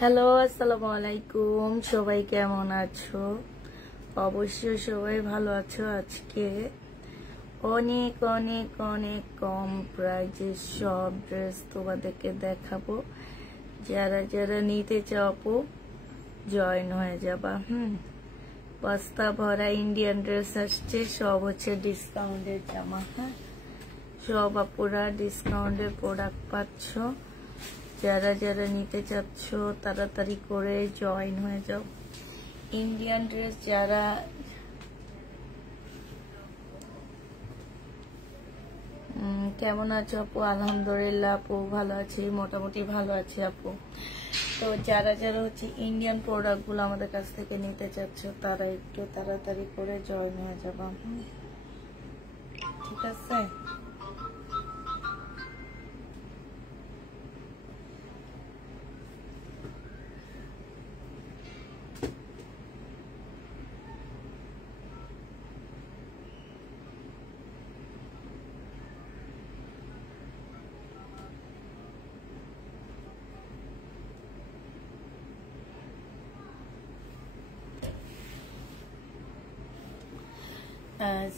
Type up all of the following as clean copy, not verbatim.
Hello, আসসালামু আলাইকুম। সবাই কেমন আছো? অবশ্যই সবাই ভালো আছো। আজকে অনেক অনেক অনেক কম প্রাইজে সব ড্রেস তোমাদেরকে দেখাবো। যারা যারা নিতে চাও জয়েন হয়ে যাবা। বস্তা ভরা ইন্ডিয়ান ড্রেস আসছে, সব হচ্ছে ডিসকাউন্টের জামা। সব আপুরা ডিসকাউন্টের প্রোডাক্ট পাচ্ছ। যারা যারা নিতে চাচ্ছ তাড়াতাড়ি করে জয়েন হয়ে যাও। ইন্ডিয়ান ড্রেস যারা কেমন আছো আপু? আলহামদুলিল্লাহ আপু ভালো আছি, মোটামুটি ভালো আছি আপু। তো যারা যারা হচ্ছে ইন্ডিয়ান প্রোডাক্ট গুলো আমাদের কাছ থেকে নিতে চাচ্ছ তারা একটু তাড়াতাড়ি করে জয়েন হয়ে যাবা। ঠিক আছে।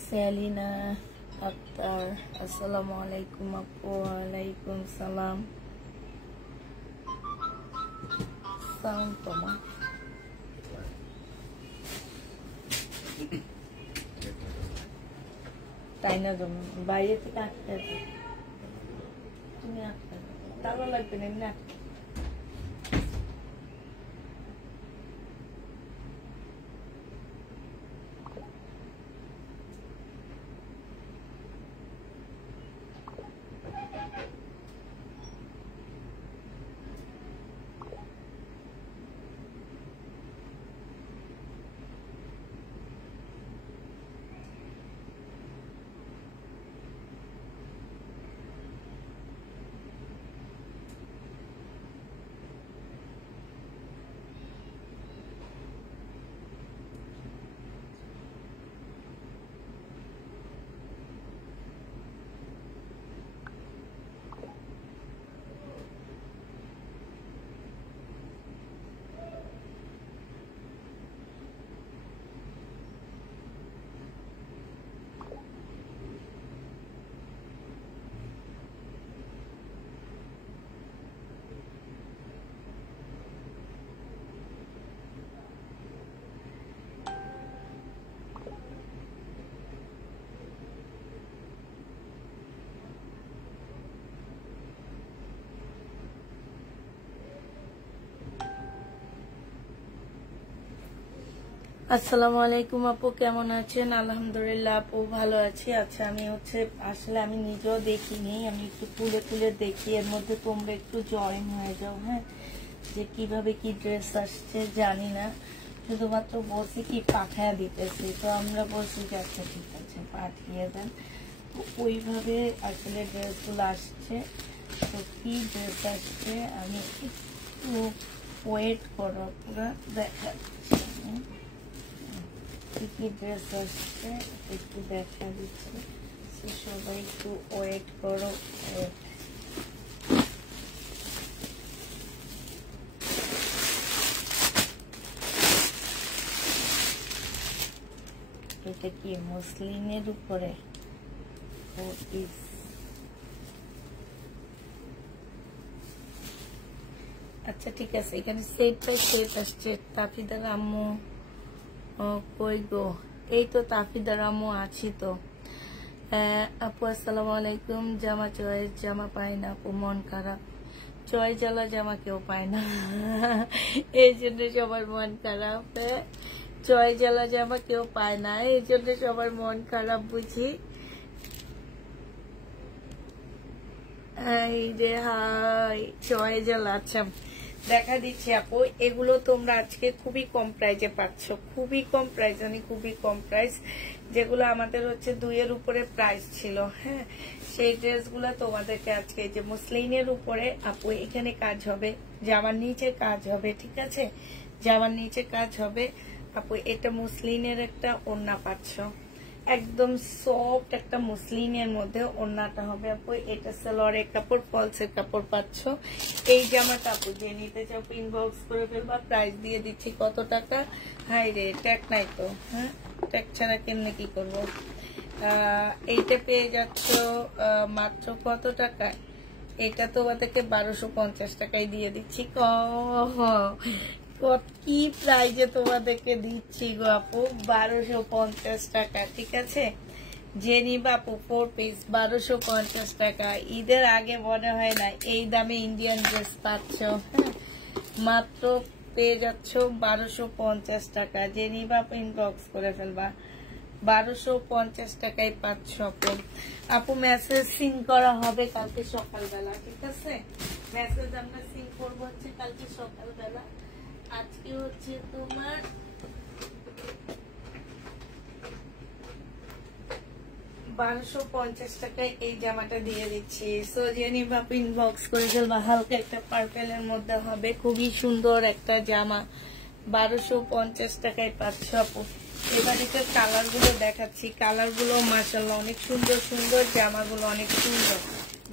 সেলিনা আক্তার, আসসালামু আলাইকুম আপু। ওয়ালাইকুম সালাম। সাউন্ড তোমা তাই না, বাইরে থেকে আটকে তুমি আটকা তারও লাগবে না, এমনি আটকে। আসসালামু আলাইকুম আপু, কেমন আছেন? আলহামদুলিল্লাহ আপু ভালো আছি। আচ্ছা, আমি হচ্ছে আসলে আমি নিজেও দেখিনি, আমি একটু তুলে তুলে দেখি, এর মধ্যে তোমরা একটু জয়েন হয়ে যাও। যে কিভাবে কি ড্রেস আসছে জানি না, শুধুমাত্র বলছি কি পাঠায় দিতেছি, তো আমরা বলছি যে আচ্ছা ঠিক আছে পাঠিয়ে দেন। তো ওইভাবে আসলে ড্রেসগুলো আসছে। তো কি ড্রেস আসছে আমি একটু ওয়েট করো, পুরো দেখাচ্ছি কি ড্রেস আসছে একটু দেখা দিচ্ছি। সবাই একটু ওয়েট করো। এটা কি মুসলিমের উপরে? আচ্ছা ঠিক আছে, এখানে সেট বাই সেট আসছে। তাফিদার আম্মু কই গো? এই তো তাফিদার আম্মু আছি তো। আপু আসসালামু আলাইকুম। জামা চয়েস জামা পায় না আপু, মন খারাপ। চয় জ্বালা জামা কেউ পায় না, এই জন্য সবার মন খারাপ। চয় জ্বালা জামা কেউ পায় না, এই জন্য সবার মন খারাপ বুঝি। এই রে হাই, চয় জ্বালা। আচ্ছা দেখা দিচ্ছি আপু, এগুলো তোমরা আজকে খুবই কম প্রাইজে পাচ্ছ, খুবই কম প্রাইস, মানে খুবই কম প্রাইস। যেগুলো আমাদের হচ্ছে 2-এর উপরে প্রাইস ছিল, সেই ড্রেসগুলো তোমাদেরকে আজকে যে মুসলিনের উপরে আপু এখানে কাজ হবে, জামার নিচে কাজ হবে। ঠিক আছে, জামার নিচে কাজ হবে আপু। এটা মুসলিনের একটা ওড়না পাচ্ছ, একদম সফট একটা মসলিনের মধ্যে ওড়নাটা হবে আপু। এটা সালোয়ারের কাপড়, ফলসের কাপড় পাচ্ছ। এই জামাটা আপু যে নিতে চাও ইনবক্স করে ফেলবা। প্রাইস দিয়ে দিচ্ছি কত টাকা? হাই রে, ট্যাগ নাই তো। হ্যাঁ, ট্যাগ ছাড়া কেমনে কি করবো? এইটা পেয়ে যাচ্ছ মাত্র কত টাকা? এটা তোমাদেরকে 1250 টাকায় দিয়ে দিচ্ছি। কি প্রাইজে তোমাদেরকে দিচ্ছি গো আপু? 1250 টাকা। ঠিক আছে, যে নিবা আপু 4 পিস 1250 টাকা। ঈদের আগে মনে হয় না এই দামে ইন্ডিয়ান ড্রেস পাচ্ছ। হ্যাঁ, মাত্র পেয়ে যাচ্ছ 1250 টাকা। যে নিবা আপু ইনবক্স করে ফেলবা। 1250 টাকায় পাচ্ছ আপু। আপু মেসেজ সিং করা হবে কালকে সকালবেলা। ঠিক আছে, মেসেজ আমরা সিং করবো হচ্ছে কালকে সকালবেলা। আজকে হচ্ছে তোমার 1250 টাকায় এই জামাটা দিয়ে দিচ্ছি। সো জেনি বাপ ইনবক্স করে ফেলবা। হালকা একটা পার্পেলের মধ্যে হবে, খুবই সুন্দর একটা জামা। 1250 টাকায় পাচ্ছ আপু। এবার এটা কালার গুলো দেখাচ্ছি। কালার গুলো মাশাআল্লাহ অনেক সুন্দর সুন্দর, জামাগুলো অনেক সুন্দর।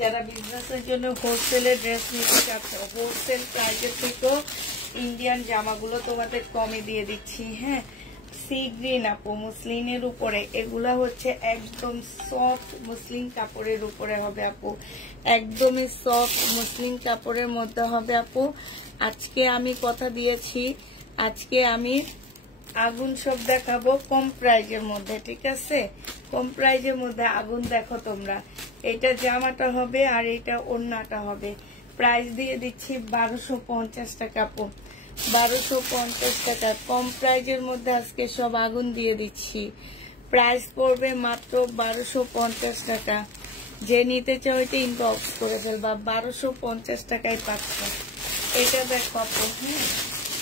যারা বিজনেসের জন্য হোলসেলের ড্রেস নিতে চাচ্ছ, হোলসেল প্রাইসের থেকেও ইন্ডিয়ান জামাগুলো তোমাদের কমে দিয়ে দিচ্ছি। হ্যাঁ, সি গ্রিন আপু মুসলিনের উপরে, এগুলা হচ্ছে একদম সফট মুসলিন কাপড়ের উপরে হবে আপু। একদমই সফট মুসলিন কাপড়ের মধ্যে হবে আপু। আজকে আমি কথা দিয়েছি, আজকে আমি আগুন সব দেখাবো কম প্রাইজের মধ্যে। ঠিক আছে, কম প্রাইজের মধ্যে আগুন দেখো তোমরা। এটা জামাটা হবে আর এটা ওড়নাটা হবে। প্রাইস দিয়ে দিচ্ছি 1250 টাকা আপু। 1250 টাকা কম প্রাইজের মধ্যে আজকে সব আগুন দিয়ে দিচ্ছি। প্রাইস পড়বে মাত্র 1250 টাকা। যে নিতে চাও এটা ইনবক্স করে ফেলবা। 1250 টাকায় পাচ্ছ। এটা দেখো আপু। হ্যাঁ,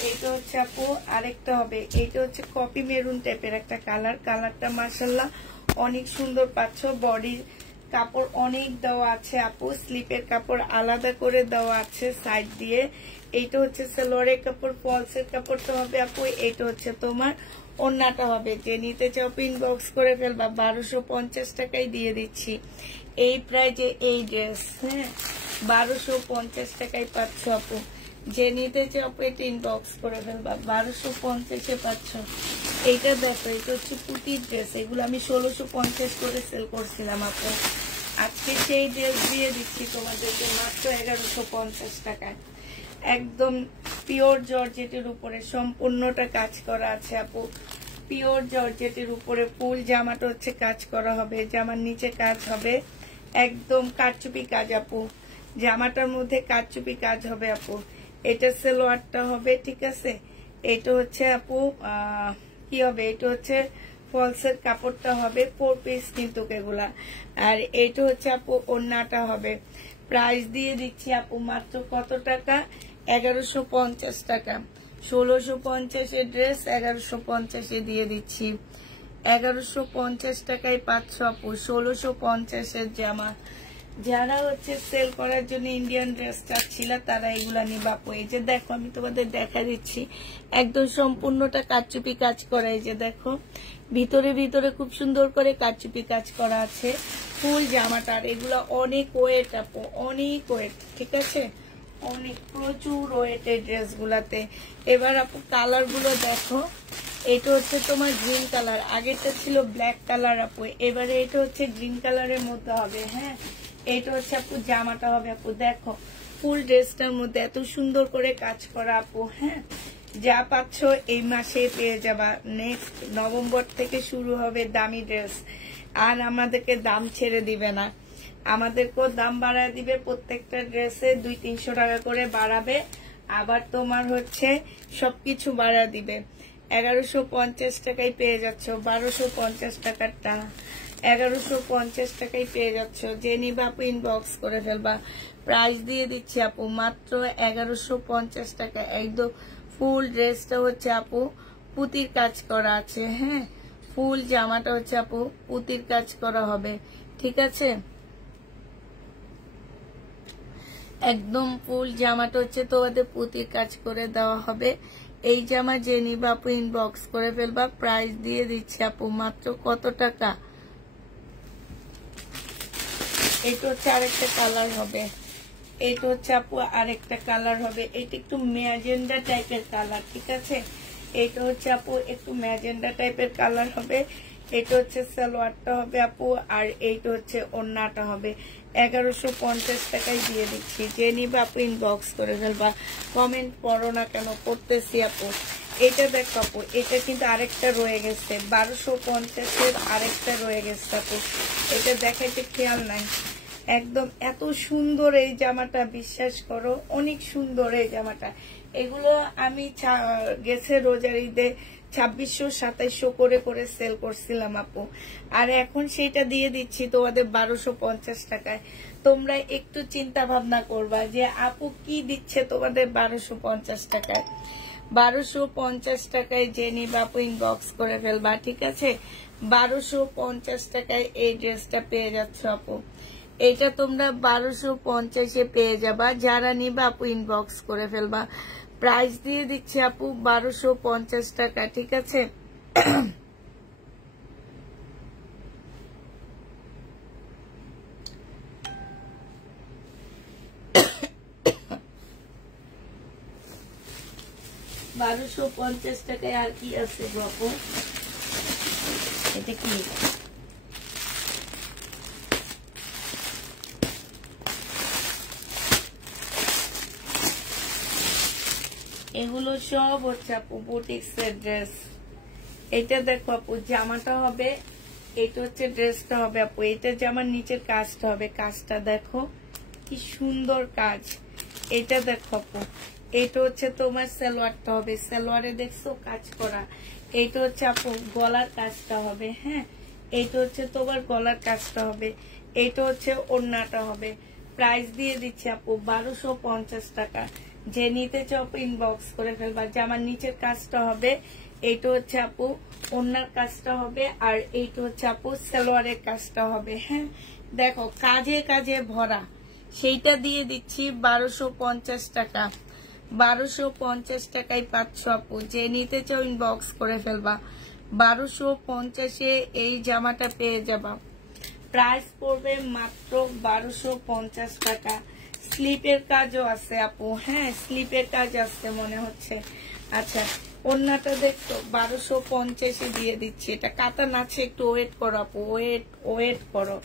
এটা হচ্ছে আপু আরেকটা হবে। এটা হচ্ছে কপি মেরুন টাইপের একটা কালার। কালারটা মাশাআল্লাহ অনেক সুন্দর পাচ্ছ। বডির কাপড় অনেক দেওয়া আছে আপু, স্লিপের কাপড় আলাদা করে দেওয়া আছে সাইড দিয়ে। এইটা হচ্ছে সালোয়ারের কাপড়, ফলসের কাপড়টা হবে আপু। এইটা হচ্ছে তোমার ওড়নাটা হবে। যে নিতে চাও ইনবক্স করে ফেলবা। 1250 টাকায় দিয়ে দিচ্ছি এই প্রাইজে এই ড্রেস। হ্যাঁ, 1250 টাকায় পাচ্ছ আপু। যে নিতে চাও এটা ইনবক্স করে ফেলবা। 1250-এ পাচ্ছ। এইটা দেখো, এটা হচ্ছে পুতির ড্রেস। এগুলো আমি 1650 করে সেল করছিলাম আপু। আজকে সেই ড্রেস দিয়ে দিচ্ছি তোমাদেরকে মাত্র 1150 টাকায়। একদম পিওর জর্জেটের উপরে সম্পূর্ণটা কাজ করা আছে আপু। পিওর জর্জেটের উপরে ফুল জামাটা হচ্ছে কাজ করা হবে। জামার নিচে কাজ হবে একদম কারচুপি কাজ আপু। জামাটার মধ্যে কারচুপি কাজ হবে আপু। এটা সালোয়ারটা হবে। ঠিক আছে, এটা হচ্ছে আপু কি হবে, এটা হচ্ছে ফলসের কাপড়টা হবে। 4 পিস কিন্তু এগুলা। আর এটা হচ্ছে আপু ওড়নাটা হবে। প্রাইস দিয়ে দিচ্ছি আপু মাত্র কত টাকা? 1150 টাকা। 1650-এর ড্রেস 1150-এ দিয়ে দিচ্ছি। 1150 টাকায় পাচ্ছ আপু 1650-এর জামা। যারা হচ্ছে সেল করার জন্য ইন্ডিয়ান ড্রেস চাচ্ছিল তারা এগুলা নিবা আপু। এই যে দেখো, আমি তোমাদের দেখা দিচ্ছি একদম সম্পূর্ণটা কারচুপি কাজ করা। এই যে দেখো, ভিতরে ভিতরে খুব সুন্দর করে কারচুপি কাজ করা আছে ফুল জামাটার। এগুলা অনেক ওয়েট আপু, অনেক ওয়েট। ঠিক আছে, অনেক প্রচুর ওয়েটের ড্রেস গুলাতে। এবার আপু কালার গুলো দেখো। এটা হচ্ছে তোমার গ্রিন কালার, আগেরটা ছিল ব্ল্যাক কালার আপু। এবারে এটা হচ্ছে গ্রিন কালারের মধ্যে হবে। হ্যাঁ, এটা হচ্ছে আপু জামাটা হবে আপু। দেখো ফুল ড্রেসটার মধ্যে এত সুন্দর করে কাজ করা আপু। হ্যাঁ, যা পাচ্ছ এই মাসে পেয়ে যাবা। নেক্সট নভেম্বর থেকে শুরু হবে দামি ড্রেস। আর আমাদেরকে দাম ছেড়ে দিবে না, আমাদেরকেও দাম বাড়ায় দিবে। প্রত্যেকটা ড্রেসে 200-300 টাকা করে বাড়াবে। আবার তোমার হচ্ছে সবকিছু বাড়া দিবে। 1150 টাকায় পেয়ে যাচ্ছ। 1250 টাকারটা 1150 টাকায় পেয়ে যাচ্ছ। যে নিবা আপু ইনবক্স করে ফেলবা। প্রাইস দিয়ে দিচ্ছি আপু মাত্র 1150 টাকা। একদম ফুল ড্রেসটা হচ্ছে আপু পুতির কাজ করা আছে। হ্যাঁ, ফুল জামাটা হচ্ছে আপু পুতির কাজ করা হবে। ঠিক আছে, একদম ফুল জামাটা হচ্ছে তোমাদের পুতির কাজ করে দেওয়া হবে। এই জামা যে নিবা আপু ইনবক্স করে ফেলবা, প্রাইস দিয়ে দিচ্ছি আপু মাত্র কত টাকা। এটা হচ্ছে আরেকটা কালার হবে, এটা হচ্ছে আপু আরেকটা কালার হবে, এটা একটু ম্যাজেন্ডা টাইপের কালার, ঠিক আছে। এটা হচ্ছে আপু একটু ম্যাজেন্ডা টাইপের কালার হবে। এটা হচ্ছে সালোয়ারটা হবে আপু, আর এইটা হচ্ছে ওড়নাটা হবে। 1150 টাকায় দিয়ে দিচ্ছি, যে নিবে আপু ইনবক্স করে ফেলবা। কমেন্ট পড়ো না কেন, পড়তেছি আপু। এটা দেখো আপু, এটা কিন্তু আরেকটা রয়ে গেছে, 1250-এর আরেকটা রয়ে গেছে আপু। এটা দেখাইতে খেয়াল নাই, একদম এত সুন্দর এই জামাটা, বিশ্বাস করো অনেক সুন্দর এই জামাটা। এগুলো আমি গেছে রোজার ঈদে 2600-2700 করে করে সেল করছিলাম আপু, আর এখন সেটা দিয়ে দিচ্ছি তোমাদের 1250 টাকায়। তোমরা একটু চিন্তা ভাবনা করবা যে আপু কি দিচ্ছে তোমাদের 1250 টাকায়। 1250 টাকায় যে নিবা আপু ইনবক্স করে ফেলবা, ঠিক আছে। 1250 টাকায় এই ড্রেসটা পেয়ে যাচ্ছ আপু, এটা তোমরা 1250-এ পেয়ে যাবা। যারা নিবা আপু ইনবক্স করে ফেলবা, প্রাইস দিয়ে দিচ্ছি আপু 1250 টাকা, ঠিক আছে। $1250 টাকায় আর কি আছে আপু, এটা কি? এগুলো সব হচ্ছে আপু বুটিক্সের ড্রেস। এটা দেখো আপু জামাটা হবে, এটা হচ্ছে ড্রেসটা হবে আপু। এটা জামার নিচের কাজটা হবে, কাজটা দেখো কি সুন্দর কাজ। এটা দেখো আপু, এটা হচ্ছে তোমার সালোয়ারটা হবে, সালোয়ারে দেখছো কাজ করা। এটা হচ্ছে আপু গলার কাজটা হবে, হ্যাঁ, এটা হচ্ছে তোমার গলার কাজটা হবে। এটা হচ্ছে ওড়নাটা হবে। প্রাইস দিয়ে দিচ্ছি আপু 1250 টাকা। যে নিতে চাও ইনবক্স করে ফেলবা। জামার নিচের কাজটা হবে, এইটা হচ্ছে আপু ওড়নার কাজটা হবে, আর এইটা হচ্ছে আপু সালোয়ারের কাজটা হবে, হ্যাঁ। দেখো কাজে কাজে ভরা, সেইটা দিয়ে দিচ্ছি 1250 টাকা। 1250 টাকায় পাচ্ছ আপু, যে নিতে চাও ইনবক্স করে ফেলবা। 1250-এ এই জামাটা পেয়ে যাবা। প্রাইস পড়বে মাত্র 1250 টাকা। স্লিপের কাজও আছে আপু, হ্যাঁ স্লিপের কাজ আছে মনে হচ্ছে। আচ্ছা ওড়নাটা দেখতো 1250-এ দিয়ে দিচ্ছি। এটা কাতান আছে, একটু ওয়েট করো আপু, ওয়েট করো।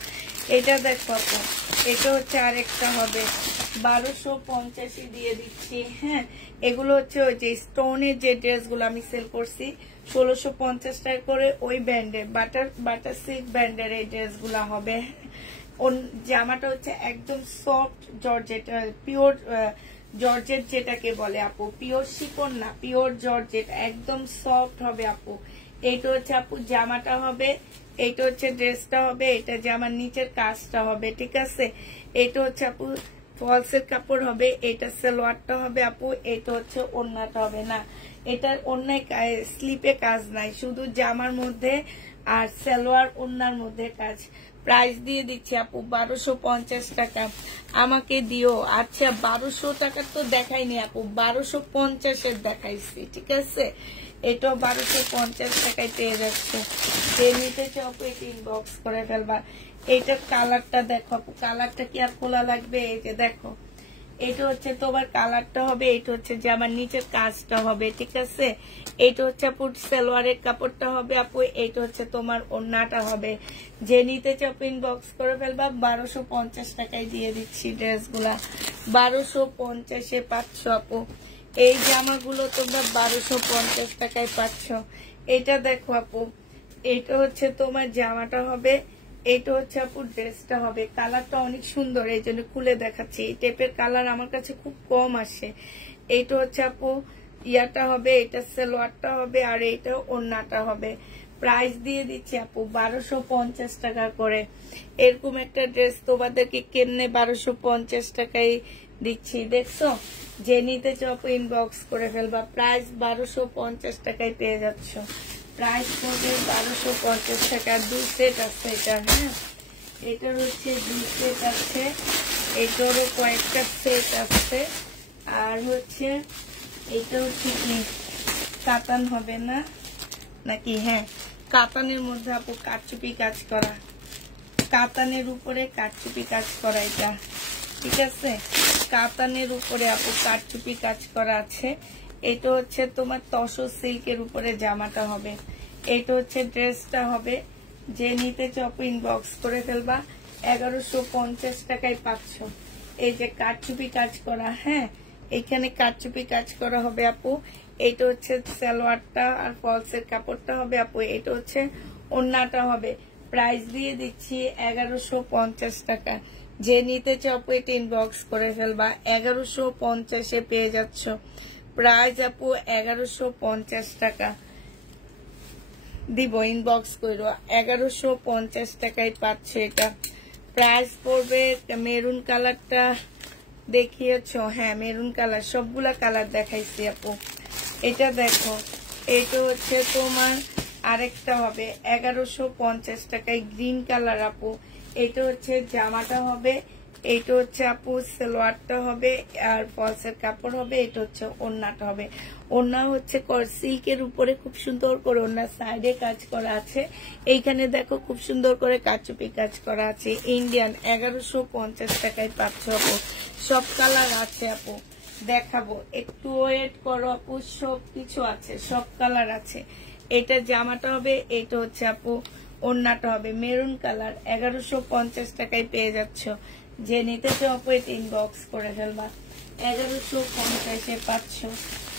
এটা দেখো আপু, এটা হচ্ছে আরেকটা হবে, 1250-এ দিয়ে দিচ্ছি, হ্যাঁ। এগুলো হচ্ছে ওই যে স্টোনের যে ড্রেসগুলো আমি সেল করছি 1650 টাকা করে, ওই ব্র্যান্ডের বাটার সিল্ক ব্র্যান্ডের এই ড্রেসগুলো হবে। জামাটা হচ্ছে একদম সফট জর্জেট, পিওর জর্জেট যেটাকে বলে আপু, পিওর শিফন না, পিওর জর্জেট, একদম সফট হবে আপু। এইটা হচ্ছে আপু জামাটা হবে, এইটা হচ্ছে ড্রেসটা হবে, এটা জামার নিচের কাজটা হবে, ঠিক আছে। এইটা হচ্ছে আপু ফলসের কাপড় হবে, এটা সালোয়ারটা হবে আপু, এটা হচ্ছে ওড়নাটা হবে। না, এটার অন্যায় স্লিপে কাজ নাই, শুধু জামার মধ্যে আর সালোয়ার ওড়নার মধ্যে কাজ। প্রাইস দিয়ে দিচ্ছি আপু 1250 টাকা। আমাকে দিও। আচ্ছা 1200 টাকার তো দেখাইনি আপু, 1250-এর দেখাইছি, ঠিক আছে। এটাও 1250 টাকায় পেয়ে যাচ্ছে। যে নিতে চাও আপু ইনবক্স করে ফেলবা। এইটার কালারটা দেখো আপু, কালারটা কি আর খোলা লাগবে? এই যে দেখো, এটা হচ্ছে তোমার কালারটা হবে, এটা হচ্ছে যে আমার নিচের কাজটা হবে, ঠিক আছে। এটা হচ্ছে আপু সালোয়ারের কাপড়টা হবে আপু, এটা হচ্ছে তোমার ওড়নাটা হবে। যে নিতে চাও ইনবক্স করে ফেলবা। 1250 টাকায় দিয়ে দিচ্ছি ড্রেসগুলা, 1250-এ পাচ্ছ আপু। এই জামাগুলো তোমরা 1250 টাকায় পাচ্ছ। এটা দেখো আপু, এটা হচ্ছে তোমার জামাটা হবে, এটা হচ্ছে আপু ড্রেসটা হবে। কালারটা অনেক সুন্দর, এই জন্য খুলে দেখাচ্ছি। এই টাইপের কালার আমার কাছে খুব কম আসে। এটা হচ্ছে আপু ইয়াটা হবে, এটা সালোয়ারটা হবে, আর এইটা ওড়নাটা হবে। প্রাইস দিয়ে দিচ্ছি আপু 1250 টাকা করে। এরকম একটা ড্রেস তোমাদেরকে কেমনে 1250 টাকায় দিচ্ছি দেখছো। যে নিতে চাও আপু ইনবক্স করে ফেলবা। প্রাইস 1250 টাকায় পেয়ে যাচ্ছ। প্রাইস পড়বে 1250 টাকা। 2 সেট আছে এটা, হ্যাঁ এটার হচ্ছে 2 সেট আছে, এটারও কয়েকটা সেট আছে, আর হচ্ছে এটা হচ্ছে কি কাতান হবে না নাকি? হ্যাঁ, কাতানের মধ্যে আপু কারচুপি কাজ করা, কাতানের উপরে কারচুপি কাজ করা, এটা ঠিক আছে। কাতানের উপরে আপু কারচুপি কাজ করা আছে। এটা হচ্ছে তোমার তসর সিল্কের উপরে জামাটা হবে। এটা হচ্ছে ড্রেসটা হবে। যে নিতে চাও ইনবক্স করে ফেলবা। 1150 টাকায় পাচ্ছ। এই যে কারচুপি কাজ করা, হ্যাঁ এখানে কারচুপি কাজ করা হবে আপু। এটা হচ্ছে সালোয়ারটা আর ফলসের কাপড়টা হবে আপু। এটা হচ্ছে ওড়নাটা হবে। প্রাইস দিয়ে দিচ্ছি 1150 টাকা। যে নিতে চাও আপু এটা ইনবক্স করে ফেলবা। 1150 পেয়ে যাচ্ছ। প্রাইস আপু 1150 টাকা দিব, ইনবক্স করো। 1150 টাকায় পাচ্ছে এটা। প্রাইস পড়বে, মেরুন কালারটা দেখিয়েছ, হ্যাঁ মেরুন কালার, সবগুলা কালার দেখাইছি আপু। এটা দেখো, এটা হচ্ছে তোমার আরেকটা হবে 1150 টাকায়, গ্রিন কালার আপু। এটা হচ্ছে জামাটা হবে। এইটা হচ্ছে আপু সালোয়ারটা হবে আর ফলসের কাপড় হবে। এটা হচ্ছে ওড়নাটা হবে। ওড়না হচ্ছে সিল্কের উপরে খুব সুন্দর করে ওড়নার সাইডে কাজ করা আছে। এইখানে দেখো খুব সুন্দর করে কারচুপি কাজ করা আছে। ইন্ডিয়ান 1150 টাকায় পাচ্ছ আপু। সব কালার আছে আপু, দেখাবো, একটু ওয়েট করো আপু। সব কিছু আছে, সব কালার আছে। এটা জামাটা হবে। এটা হচ্ছে আপু ওড়নাটা হবে মেরুন কালার। 1150 টাকায় পেয়ে যাচ্ছ। যে নিতে চাও আপু এটা ইনবক্স করে ফেলবা। 1150 পাচ্ছ।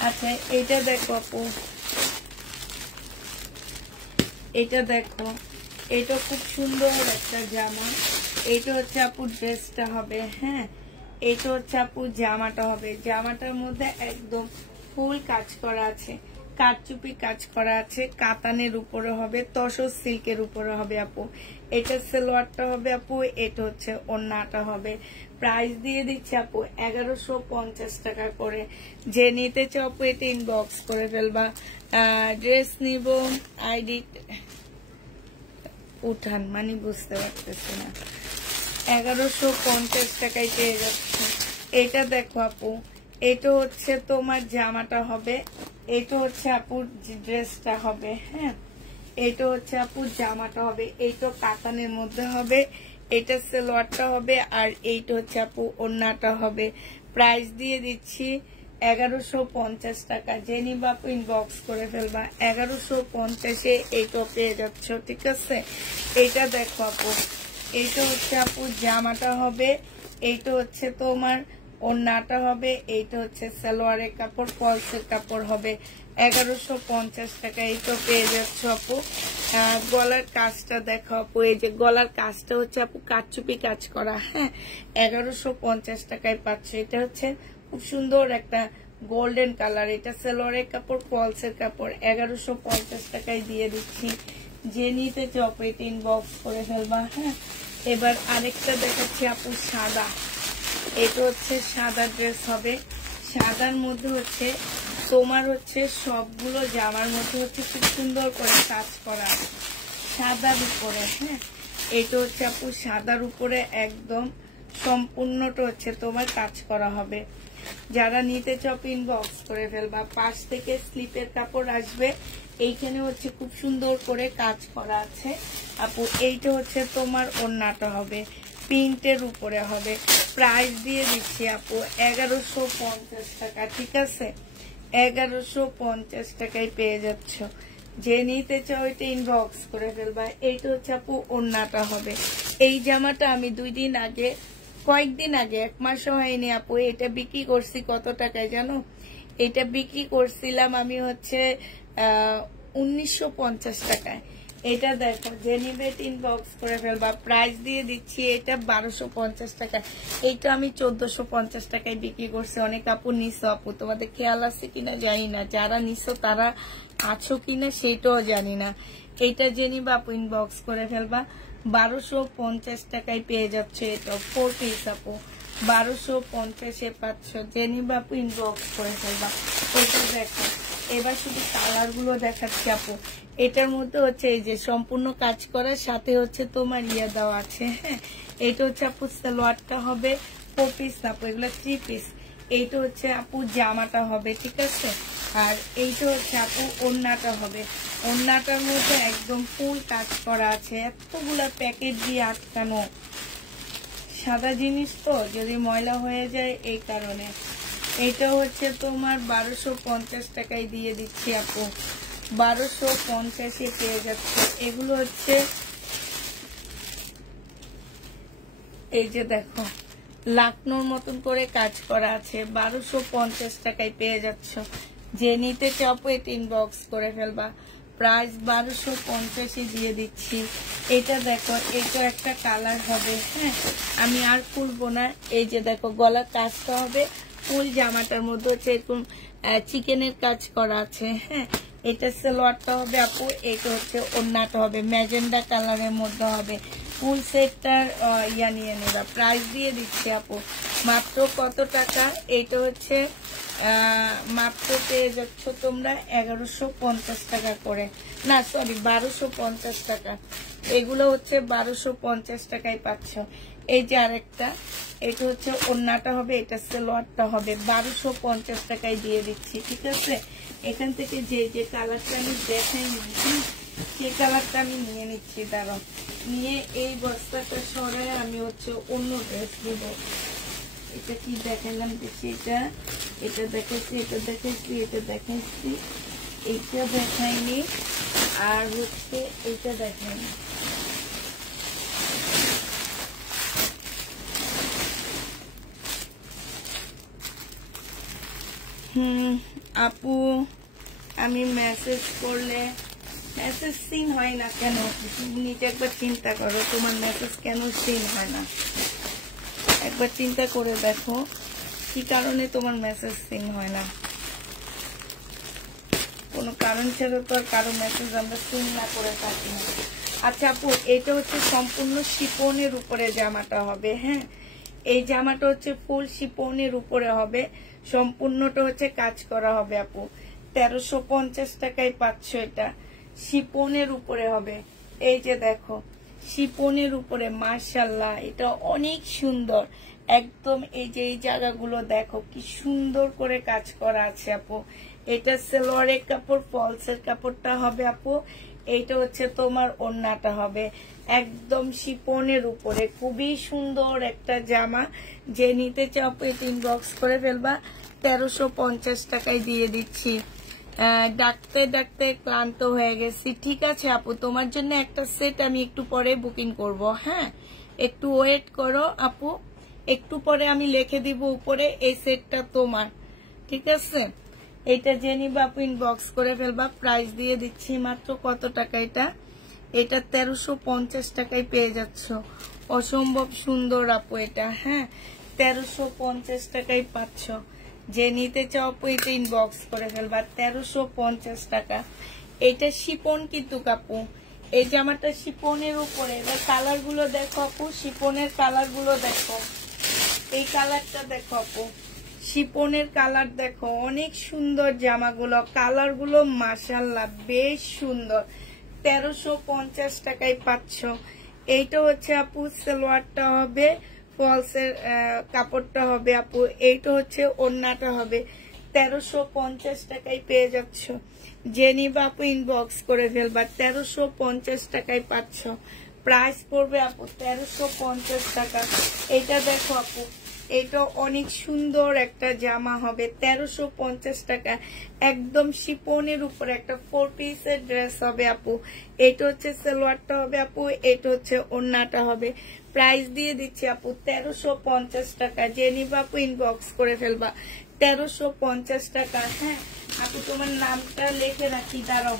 আচ্ছা এটা দেখো আপু, এটা দেখো, এটা খুব সুন্দর একটা জামা। এটা হচ্ছে আপু ড্রেসটা হবে, হ্যাঁ এটা হচ্ছে আপু জামাটা হবে। জামাটার মধ্যে একদম ফুল কাজ করা আছে, কারচুপি কাজ করা আছে। কাতানের উপরে হবে, তসর সিল্কের উপরে হবে আপু। এটা সালোয়ারটা হবে আপু। এটা হচ্ছে ওড়নাটা হবে। প্রাইস দিয়ে দিচ্ছি আপু 1150 টাকা করে। যে নিতে চাও আপু এটা ইনবক্স করে ফেলবা। ড্রেস নিব, আইডি উঠান মানে বুঝতে পারতেছি না। 1150 টাকায় পেয়ে যাচ্ছে। এটা দেখো আপু, এটা হচ্ছে তোমার জামাটা হবে। এটা হচ্ছে আপুর ড্রেসটা হবে, হ্যাঁ এটা হচ্ছে আপুর জামাটা হবে। এইটা কাতানের মধ্যে হবে। এটা সালোয়ারটা হবে আর এইটা হচ্ছে আপু ওড়নাটা হবে। প্রাইস দিয়ে দিচ্ছি 1150 টাকা। যে নিবা আপু ইনবক্স করে ফেলবা। 1150 এইটা পেয়ে যাচ্ছ, ঠিক আছে। এইটা দেখো আপু, এইটা হচ্ছে আপু জামাটা হবে। এইটা হচ্ছে তোমার ওড়নাটা হবে। এইটা হচ্ছে সালোয়ারের কাপড়, ফলসের কাপড় হবে। 1150 টাকা এইটা পেয়ে যাচ্ছ আপু। গলার কাজটা দেখো আপু, এই যে গলার কাজটা হচ্ছে আপু কারচুপি কাজ করা, হ্যাঁ 1150 টাকায় পাচ্ছ। এটা হচ্ছে খুব সুন্দর একটা গোল্ডেন কালার। এটা সালোয়ারের কাপড়, ফলসের কাপড়। 1150 টাকায় দিয়ে দিচ্ছি। যে নিতে চাও এটা ইনবক্স করে ফেলবা, হ্যাঁ। এবার আরেকটা দেখাচ্ছি আপু সাদা। এটা হচ্ছে সাদা ড্রেস হবে। সাদার মধ্যে হচ্ছে তোমার হচ্ছে সবগুলো জামার মধ্যে হচ্ছে খুব সুন্দর করে কাজ করা সাদার উপরে, হ্যাঁ এটা হচ্ছে আপু সাদার উপরে একদম সম্পূর্ণটা হচ্ছে তোমার কাজ করা হবে। যারা নিতে চাও ইনবক্স করে ফেলবা। পাশ থেকে স্লিপের কাপড় আসবে। এইখানে হচ্ছে খুব সুন্দর করে কাজ করা আছে আপু। এইটা হচ্ছে তোমার ওড়নাটা হবে, প্রিন্টের উপরে হবে। প্রাইস দিয়ে দিচ্ছি আপু 1150 টাকা, ঠিক আছে। 1150 টাকায় পেয়ে যাচ্ছ। যে নিতে চাও এটা ইনবক্স করে ফেলবা। এইটা হচ্ছে আপু ওড়নাটা হবে। এই জামাটা আমি কয়েকদিন আগে 1 মাস হয়নি আপু, এটা বিক্রি করছি কত টাকায় জানো? এটা বিক্রি করছিলাম আমি হচ্ছে 1950 টাকায়। এটা দেখো, যে নিবে ইনবক্স করে ফেলবা। প্রাইস দিয়ে দিচ্ছি এটা 1250 টাকা। এইটা আমি 1450 টাকায় বিক্রি করছি। অনেক আপু নিছো আপু, তোমাদের খেয়াল আছে কিনা জানি না। যারা নিছো তারা আছো কিনা সেটাও জানি না। এইটা যে নিবে আপু ইনবক্স করে ফেলবা। 1250 টাকায় পেয়ে যাচ্ছে। এটা 4 পিস আপু, 1250 পাচ্ছ। যে নিবে আপু ইনবক্স করে ফেলবা। এটা দেখো, এবার শুধু কালার গুলো দেখাচ্ছি আপু। এটার মধ্যে হচ্ছে এই যে সম্পূর্ণ কাজ করার সাথে হচ্ছে তোমার ইয়া দেওয়া আছে, হ্যাঁ এটা হচ্ছে আপু সালোয়ারটা হবে 4 পিস আপু, এগুলো 3 পিস। এইটা হচ্ছে আপু জামাটা হবে, ঠিক আছে। আর এইটা হচ্ছে আপু ওড়নাটা হবে, ওড়নাটার মধ্যে একদম ফুল কাজ করা আছে, এতগুলা প্যাকেট দিয়ে আটকানো, সাদা জিনিস তো যদি ময়লা হয়ে যায় এই কারণে। এটা হচ্ছে তোমার 1250 টাকায় দিয়ে দিচ্ছি আপু, 1250-এ পেয়ে যাচ্ছে। এগুলো হচ্ছে এই যে দেখো লাকনোর মতন করে কাজ করা আছে, 1250 টাকায় পেয়ে যাচ্ছ। যে নিতে চাও এটা ইনবক্স করে ফেলবা, প্রাইস 1250-এ দিয়ে দিচ্ছি। এটা দেখো এটা একটা কালার হবে, হ্যাঁ আমি আর খুলবো না। এই যে দেখো গলার কাজটা হবে ফুল, জামাটার মধ্যে হচ্ছে এরকম চিকেনের কাজ করা আছে, হ্যাঁ এটা সালোয়ারটা হবে আপু, এটা হচ্ছে ওড়নাটা হবে ম্যাজেন্ডা কালারের মধ্যে হবে। ফুল সেটটার ইয়া নিয়ে নেবা, প্রাইস দিয়ে দিচ্ছি আপু মাত্র কত টাকা, এটা হচ্ছে মাত্র পেয়ে যাচ্ছ তোমরা 1150 টাকা করে, না সরি 1250 টাকা। এগুলো হচ্ছে 1250 টাকায় পাচ্ছ। এই যে আরেকটা, এটা হচ্ছে ওড়নাটা হবে, এটা সালোয়ারটা হবে, 1250 টাকায় দিয়ে দিচ্ছি, ঠিক আছে। এখান থেকে যে যে কালারটা আমি দেখাই নিচ্ছি সেই কালারটা আমি নিয়ে নিচ্ছি, দাঁড়াও নিয়ে এই বস্তাটা সরাই আমি হচ্ছে অন্য ড্রেস দিব। এটা কি দেখালাম দেখছি, এটা দেখাচ্ছি, এটা দেখাচ্ছি, এটা দেখাচ্ছি, এইটা দেখাইনি, আর হচ্ছে এইটা দেখাইনি। আপু আমি মেসেজ করলে মেসেজ সিন হয় না কেন, নিজে একবার চিন্তা করো তোমার মেসেজ কেন সিন হয় না, একবার চিন্তা করে দেখো কি কারণে তোমার মেসেজ সিন হয় না। কোনো কারণ ছাড়া তো আর কারো মেসেজ আমরা সিন না করে থাকি না। আচ্ছা আপু এটা হচ্ছে সম্পূর্ণ শিপনের উপরে জামাটা হবে, হ্যাঁ এই জামাটা হচ্ছে ফুল শিপনের উপরে হবে, সম্পূর্ণটা হচ্ছে কাজ করা হবে আপু, 1350 টাকায় পাচ্ছ। এটা শিপনের উপরে হবে, এই যে দেখো শিপনের উপরে, মাশাআল্লাহ এটা অনেক সুন্দর একদম। এই যে এই জায়গাগুলো দেখো কি সুন্দর করে কাজ করা আছে আপু। এটা সালোয়ারের কাপড়, ফলসের কাপড়টা হবে আপু, এইটা হচ্ছে তোমার ওড়নাটা হবে একদম শিপনের উপরে, খুবই সুন্দর একটা জামা। যে নিতে চাও এটা ইনবক্স করে ফেলবা, 1350 টাকায় দিয়ে দিচ্ছি। ডাকতে ডাকতে ক্লান্ত হয়ে গেছি, ঠিক আছে আপু তোমার জন্য একটা সেট আমি একটু পরে বুকিং করব, হ্যাঁ একটু ওয়েট করো আপু, একটু পরে আমি লিখে দিব উপরে এই সেটটা তোমার, ঠিক আছে। এটা যে নিবা আপু ইনবক্স করে ফেলবা, প্রাইস দিয়ে দিচ্ছি মাত্র কত টাকা, এটা 1350 টাকায় পেয়ে যাচ্ছ। অসম্ভব সুন্দর আপু এটা, হ্যাঁ 1350 টাকায় পাচ্ছ। যে নিতে চাও আপু এটা ইনবক্স করে ফেলবা, 1350 টাকা। এটা শিপন কিন্তু আপু, এই জামাটা শিপনের উপরে। এবার কালার গুলো দেখো আপু, শিপনের কালার গুলো দেখো, এই কালারটা দেখো আপু, শিপনের কালার দেখো, অনেক সুন্দর জামাগুলো, কালার গুলো মাশাআল্লাহ বেশ সুন্দর, 1350 টাকায় পাচ্ছ। এইটা হচ্ছে আপু সালোয়ারটা হবে, ফলসের কাপড়টা হবে আপু, এইটা হচ্ছে ওড়নাটা হবে, 1350 টাকায় পেয়ে যাচ্ছ। যে নিবা আপু ইনবক্স করে ফেলবা, 1350 টাকায় পাচ্ছ। প্রাইস পড়বে আপু 1350 টাকা। এটা দেখো আপু, এটা অনেক সুন্দর একটা জামা হবে, 1350 টাকা, একদম শিপনের উপরে একটা 4 পিসের ড্রেস হবে আপু। এটা হচ্ছে সালোয়ারটা হবে আপু, এটা হচ্ছে ওড়নাটা হবে। প্রাইস দিয়ে দিচ্ছি আপু 1350 টাকা। যে নিবা আপু ইনবক্স করে ফেলবা, 1350 টাকা। হ্যাঁ আপু তোমার নামটা লিখে রাখি, দাঁড়াও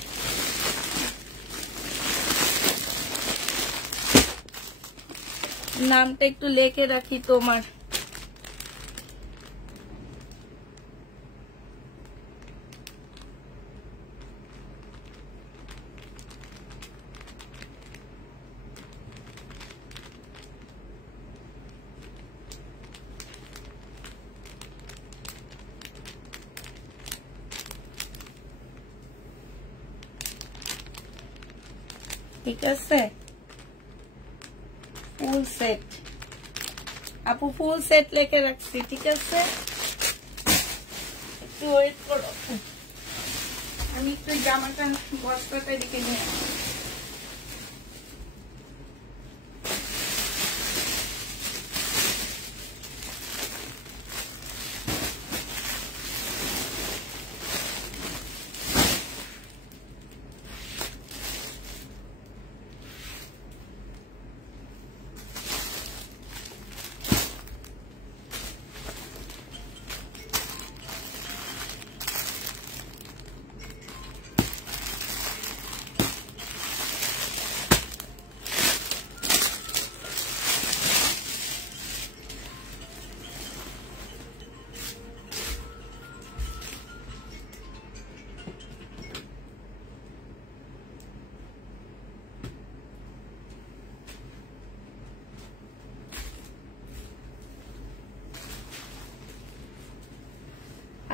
নামটা একটু লিখে রাখি তোমার। ঠিক আছে, ফুল সেট আপু, ফুল সেট লিখে রাখছি, ঠিক আছে একটু ওয়েট করো। আমি একটু জামাটা বস্তাটা দিকে নিয়ে আসি।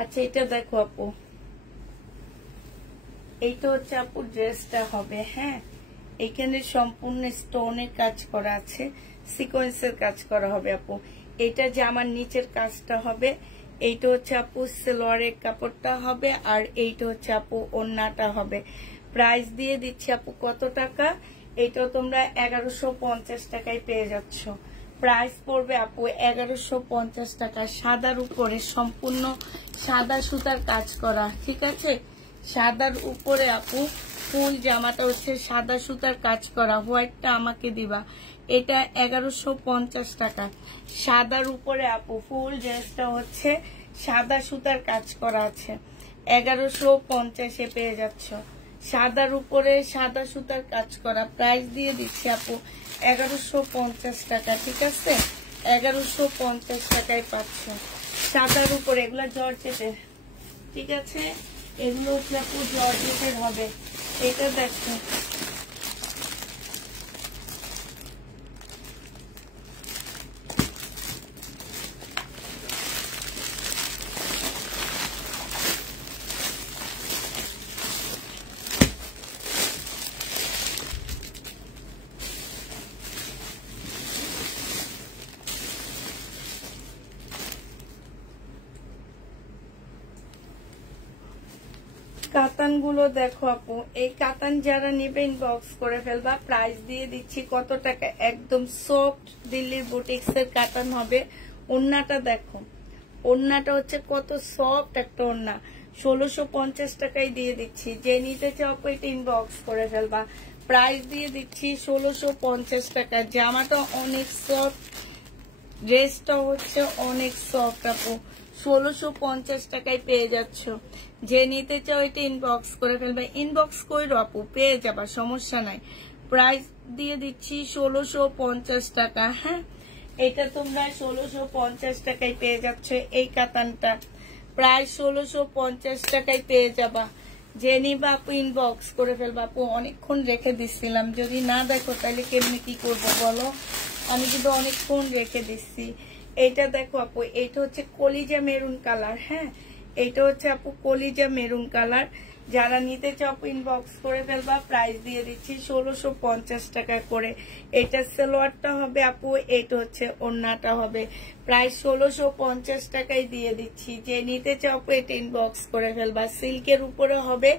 আচ্ছা এটা দেখো আপু, এইটা হচ্ছে আপু ড্রেসটা হবে। হ্যাঁ, এখানে সম্পূর্ণ স্টোনের কাজ করা আছে, সিকোয়েন্সের কাজ করা হবে আপু। এটা যে আমার নিচের কাজটা হবে, এইটা হচ্ছে আপু সালোয়ারের কাপড়টা হবে, আর এইটা হচ্ছে আপু ওড়নাটা হবে। প্রাইস দিয়ে দিচ্ছি আপু কত টাকা, এটা তোমরা 1150 টাকায় পেয়ে যাচ্ছ। প্রাইস পড়বে আপু 1150 টাকা, সাদার উপরে সম্পূর্ণ সাদা সুতার কাজ করা। ঠিক আছে, সাদার উপরে আপু ফুল জামাটা হচ্ছে সাদা সুতার কাজ করা। হোয়াইটটা আমাকে দিবা, এটা 1150 টাকা। সাদার উপরে আপু ফুল ড্রেসটা হচ্ছে সাদা সুতার কাজ করা আছে, 1150-এ পেয়ে যাচ্ছ। সাদার উপরে সাদা সুতার কাজ করা, প্রাইস দিয়ে দিচ্ছি আপু 1150 টাকা। ঠিক আছে, 1150 টাকায় পাচ্ছ সাদার উপরে। এগুলা জর্জেটের, ঠিক আছে, এগুলো হচ্ছে আপু জর্জেটের হবে। এটা দেখো, কাতানগুলো দেখো আপু, এই কাতান যারা নেবে ইনবক্স করে ফেলবা। প্রাইস দিয়ে দিচ্ছি কত টাকা, একদম সফট দিল্লির বুটিক্স এর কাতান হবে। ওড়নাটা দেখো, ওড়নাটা হচ্ছে কত সফট একটা ওড়না, 1650 টাকায় দিয়ে দিচ্ছি। যে নিতে চাও আপু এটা ইনবক্স করে ফেলবা। প্রাইস দিয়ে দিচ্ছি 1650 টাকা। জামাটা অনেক সফট, ড্রেসটা হচ্ছে অনেক সফট আপু, 1650 টাকায় পেয়ে যাচ্ছ। যে নিতে চাও এটা ইনবক্স করে ফেলবে। ইনবক্স কইরো আপু, পেয়ে যাবা, সমস্যা নাই। প্রাইস দিয়ে দিচ্ছি 1650 টাকা। হ্যাঁ, এটা তোমরা 1650 টাকায় পেয়ে যাচ্ছ। এই কাতানটা প্রায় 1650 টাকায় পেয়ে যাবা। যে নিবা আপু ইনবক্স করে ফেলবা। আপু অনেকক্ষণ রেখে দিচ্ছিলাম, যদি না দেখো তাহলে কেমনি কি করবো বলো, আমি কিন্তু অনেকক্ষণ রেখে দিচ্ছি। এইটা দেখো আপু, এইটা হচ্ছে কলিজা মেরুন কালার। হ্যাঁ, এইটা হচ্ছে আপু কলিজা মেরুন কালার। যারা নিতে চাও আপু ইনবক্স করে ফেলবা। প্রাইস দিয়ে দিচ্ছি 1650 টাকা করে। এটা সালোয়ারটা হবে আপু, এইটা হচ্ছে ওড়নাটা হবে। প্রায় 1650 টাকায় দিয়ে দিচ্ছি। যে নিতে চাও আপু এটা ইনবক্স করে ফেলবা। সিল্কের উপরে হবে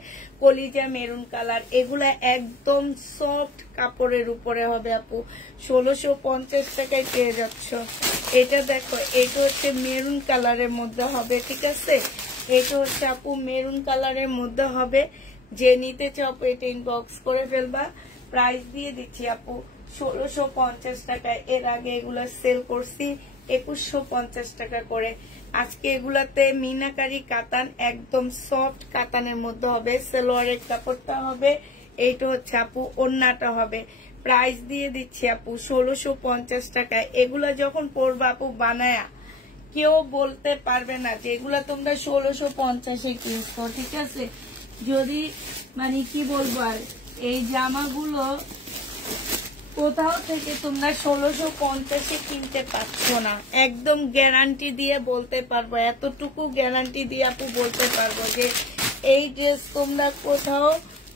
কলিজা মেরুন কালার। এগুলা একদম সফট কাপড়ের উপরে হবে আপু, 1650 টাকায় পেয়ে যাচ্ছ। এটা দেখো, এটা হচ্ছে মেরুন কালারের মধ্যে হবে। ঠিক আছে, এটা হচ্ছে আপু মেরুন কালারের মধ্যে হবে। যে নিতে চাও আপু এটা ইনবক্স করে ফেলবা। প্রাইস দিয়ে দিচ্ছি আপু 1650 টাকায়। এর আগে এগুলা সেল করছি 2150 টাকা করে। আজকে এগুলাতে মিনাকারি কাতান, একদম সফট কাতানের মধ্যে হবে। সালোয়ারের কাপড়টা হবে, এইটা হচ্ছে আপু ওড়নাটা হবে। প্রাইস দিয়ে দিচ্ছি আপু 1650 টাকায়। এগুলা যখন পরবা আপু বানায়া, কেউ বলতে পারবে না যে এগুলা তোমরা 1650-এ কিনছো। ঠিক আছে, যদি মানে কি বলবো, আর এই জামাগুলো কোথাও থেকে তোমরা 1650-এ কিনতে পারছো না। একদম গ্যারান্টি দিয়ে বলতে পারবো, এতটুকু গ্যারান্টি দিয়ে আপু বলতে পারবো যে এই ড্রেস তোমরা কোথাও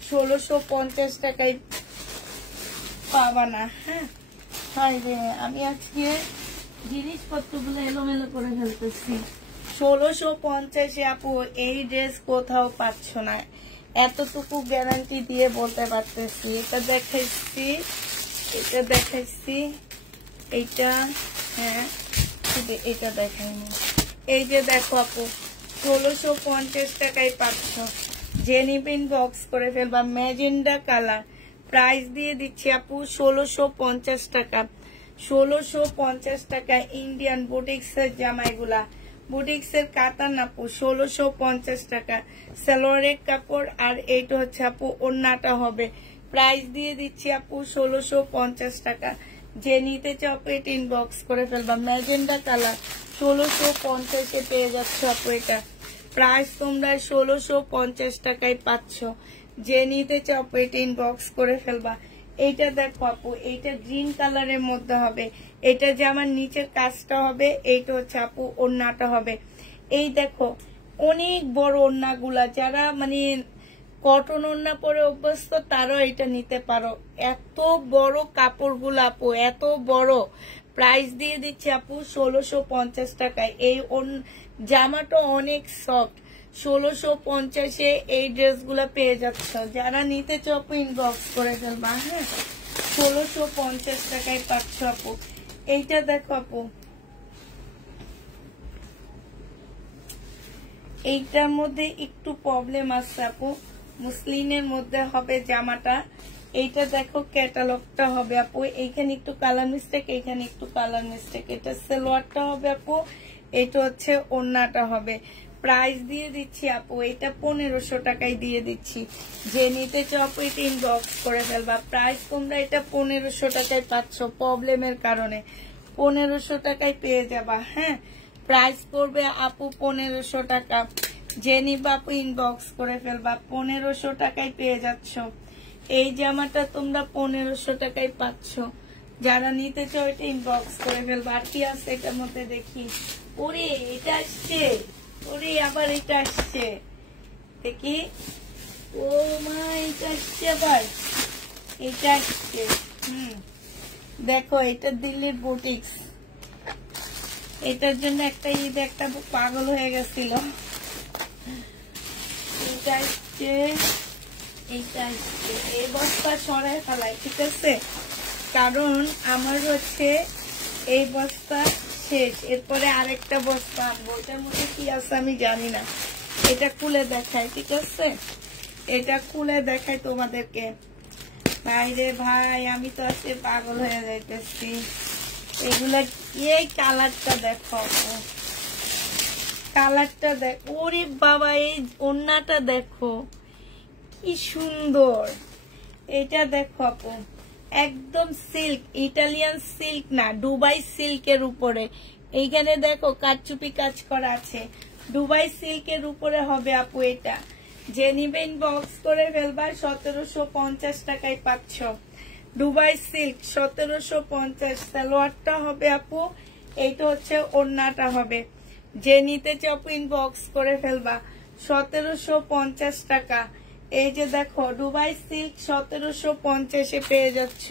1650 টাকায় পাবা না। হ্যাঁ, আমি আজকে জিনিসপত্রগুলো এলোমেলো করে ফেলতেছি। 1650-এ আপু এই ড্রেস কোথাও পাচ্ছ না। এতটুকু গ্যারান্টি দিয়ে বলতে পারতেছি। এটা দেখাইছি, এটা দেখাইছি, এইটা, হ্যাঁ এটা দেখাইনি। এই যে দেখো আপু 1650 টাকায় পাচ্ছ, যে নিবেন বক্স করে ফেলবা। ম্যাজেন্ডা কালার, প্রাইস দিয়ে দিচ্ছি আপু 1650 টাকা। 1650 টাকা ইন্ডিয়ান বুটিক্সের জামাইগুলা, বুটিক্সের কাতান আপু 1650 টাকা সালোয়ারের কাপড়। আর এইটা হচ্ছে আপু ওড়নাটা হবে। প্রাইস দিয়ে দিচ্ছি আপু 1650 টাকা। যে নিতে চাও পেট ইনবক্স করে ফেলবা। ম্যাজেন্ডা কালার 1650-এ পেয়ে যাচ্ছ আপু। এটা প্রাইস তোমরা 1650 টাকায় পাচ্ছ। যে নিতে চাও পেট ইনবক্স করে ফেলবা। এইটা দেখো আপু, এইটা গ্রিন কালারের মধ্যে হবে। এটা যে আমার নিচের কাজটা হবে, এইটা হচ্ছে আপু ওড়নাটা হবে। এই দেখো অনেক বড় ওড়নাগুলা, যারা মানে কটন ওড়না পরে অভ্যস্ত তারাও এটা নিতে পারো। এত বড় কাপড়গুলো আপু, এত বড়। প্রাইস দিয়ে দিচ্ছি আপু 1650 টাকায়। এই জামাটা অনেক সফট। 1650-এ এই ড্রেসগুলো পেয়ে যাচ্ছ। যারা নিতে চাও আপু ইনবক্স করে ফেলবা। হ্যাঁ 1650 টাকায় পাচ্ছ আপু। এইটা দেখো আপু, এইটার মধ্যে একটু প্রবলেম আছে আপু, মুসলিনের মধ্যে হবে জামাটা। এইটা দেখো ক্যাটালগটা হবে আপু। এইখানে একটু কালার মিস্টেক, এইখানে একটু কালার মিস্টেক। এটা সালোয়ারটা হবে আপু, এটা হচ্ছে ওড়নাটা হবে। প্রাইস দিয়ে দিচ্ছি আপু এটা 1500 টাকায় দিয়ে দিচ্ছি। যে নিতে চাও আপু এটা ইনবক্স করে ফেলবা। প্রাইস তোমরা এটা 1500 টাকায় পাচ্ছ, প্রবলেমের কারণে 1500 টাকায় পেয়ে যাবা। হ্যাঁ প্রাইস পড়বে আপু 1500 টাকা। যে নিবা আপু ইনবক্স করে ফেলবা। 1500 টাকায় পেয়ে যাচ্ছ। এই জামাটা তোমরা 1500 টাকায় পাচ্ছ। যারা নিতে চাও এটা ইনবক্স করে ফেলবা। আর কি আছে এটার মধ্যে দেখি। ওরে এটা আসছে, ওরে আবার এটা আসছে দেখি। ও মা এটা আসছে আবার, এটা আসছে। দেখো এটা দিল্লির বুটিক্স। এটার জন্য একটা ঈদ একটা পাগল হয়ে গেছিল। এইটা আসছে, এইটা আসছে। এই বস্তা সরাই ফেলাই, ঠিক আছে? কারণ আমার হচ্ছে এই বস্তা শেষ, এরপরে আরেকটা বস্তা আনবো। এটার মধ্যে কি আছে আমি জানি না। এটা খুলে দেখাই, ঠিক আছে? এটা খুলে দেখাই তোমাদেরকে। ভাই রে ভাই, আমি তো আজকে পাগল হয়ে যাইতেছি। এগুলা এই কালারটা দেখো, কালারটা দেখ। ওরে বাবা, এই ওড়নাটা দেখো কি সুন্দর। এটা দেখো আপু, একদম সিল্ক, ইটালিয়ান সিল্ক না, দুবাই সিল্কের উপরে। এইখানে দেখো কারচুপি কাজ করা আছে। দুবাই সিল্কের উপরে হবে আপু এটা। যে নিবে ইনবক্স করে ফেলবা। 1750 টাকায় পাচ্ছ। Dubai silk 1750। সালোয়ারটা হবে আপু, এইটা হচ্ছে ওড়নাটা হবে। যে নিতে চাও আপু ইনবক্স করে ফেলবা। 1750 টাকা। এই যে দেখো দুবাই সিল্ক 1750-এ পেয়ে যাচ্ছ।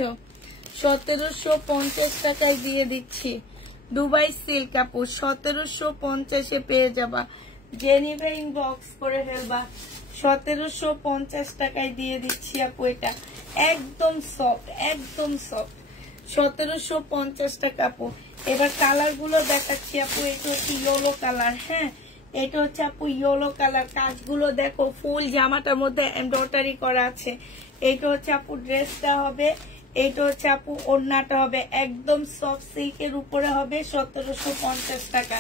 1750 টাকায় দিয়ে দিচ্ছি। দুবাই সিল্ক আপু 1750-এ পেয়ে যাবা। যে নিবে ইনবক্স করে ফেলবা। 1750 টাকায় দিয়ে দিচ্ছি আপু। এটা একদম সফট, একদম সফট। 1750 টাকা আপু। এবার কালার গুলো দেখাচ্ছি আপু। এটা হচ্ছে ইয়েলো কালার। হ্যাঁ এটা হচ্ছে আপু ইয়েলো কালার। কাজগুলো দেখো, ফুল জামাটার মধ্যে এমব্রয়ডারি করা আছে। এইটা হচ্ছে আপু ড্রেসটা হবে। এইটা হচ্ছে আপু ওড়নাটা হবে। একদম সফট সিল্কের উপরে হবে। 1750 টাকা।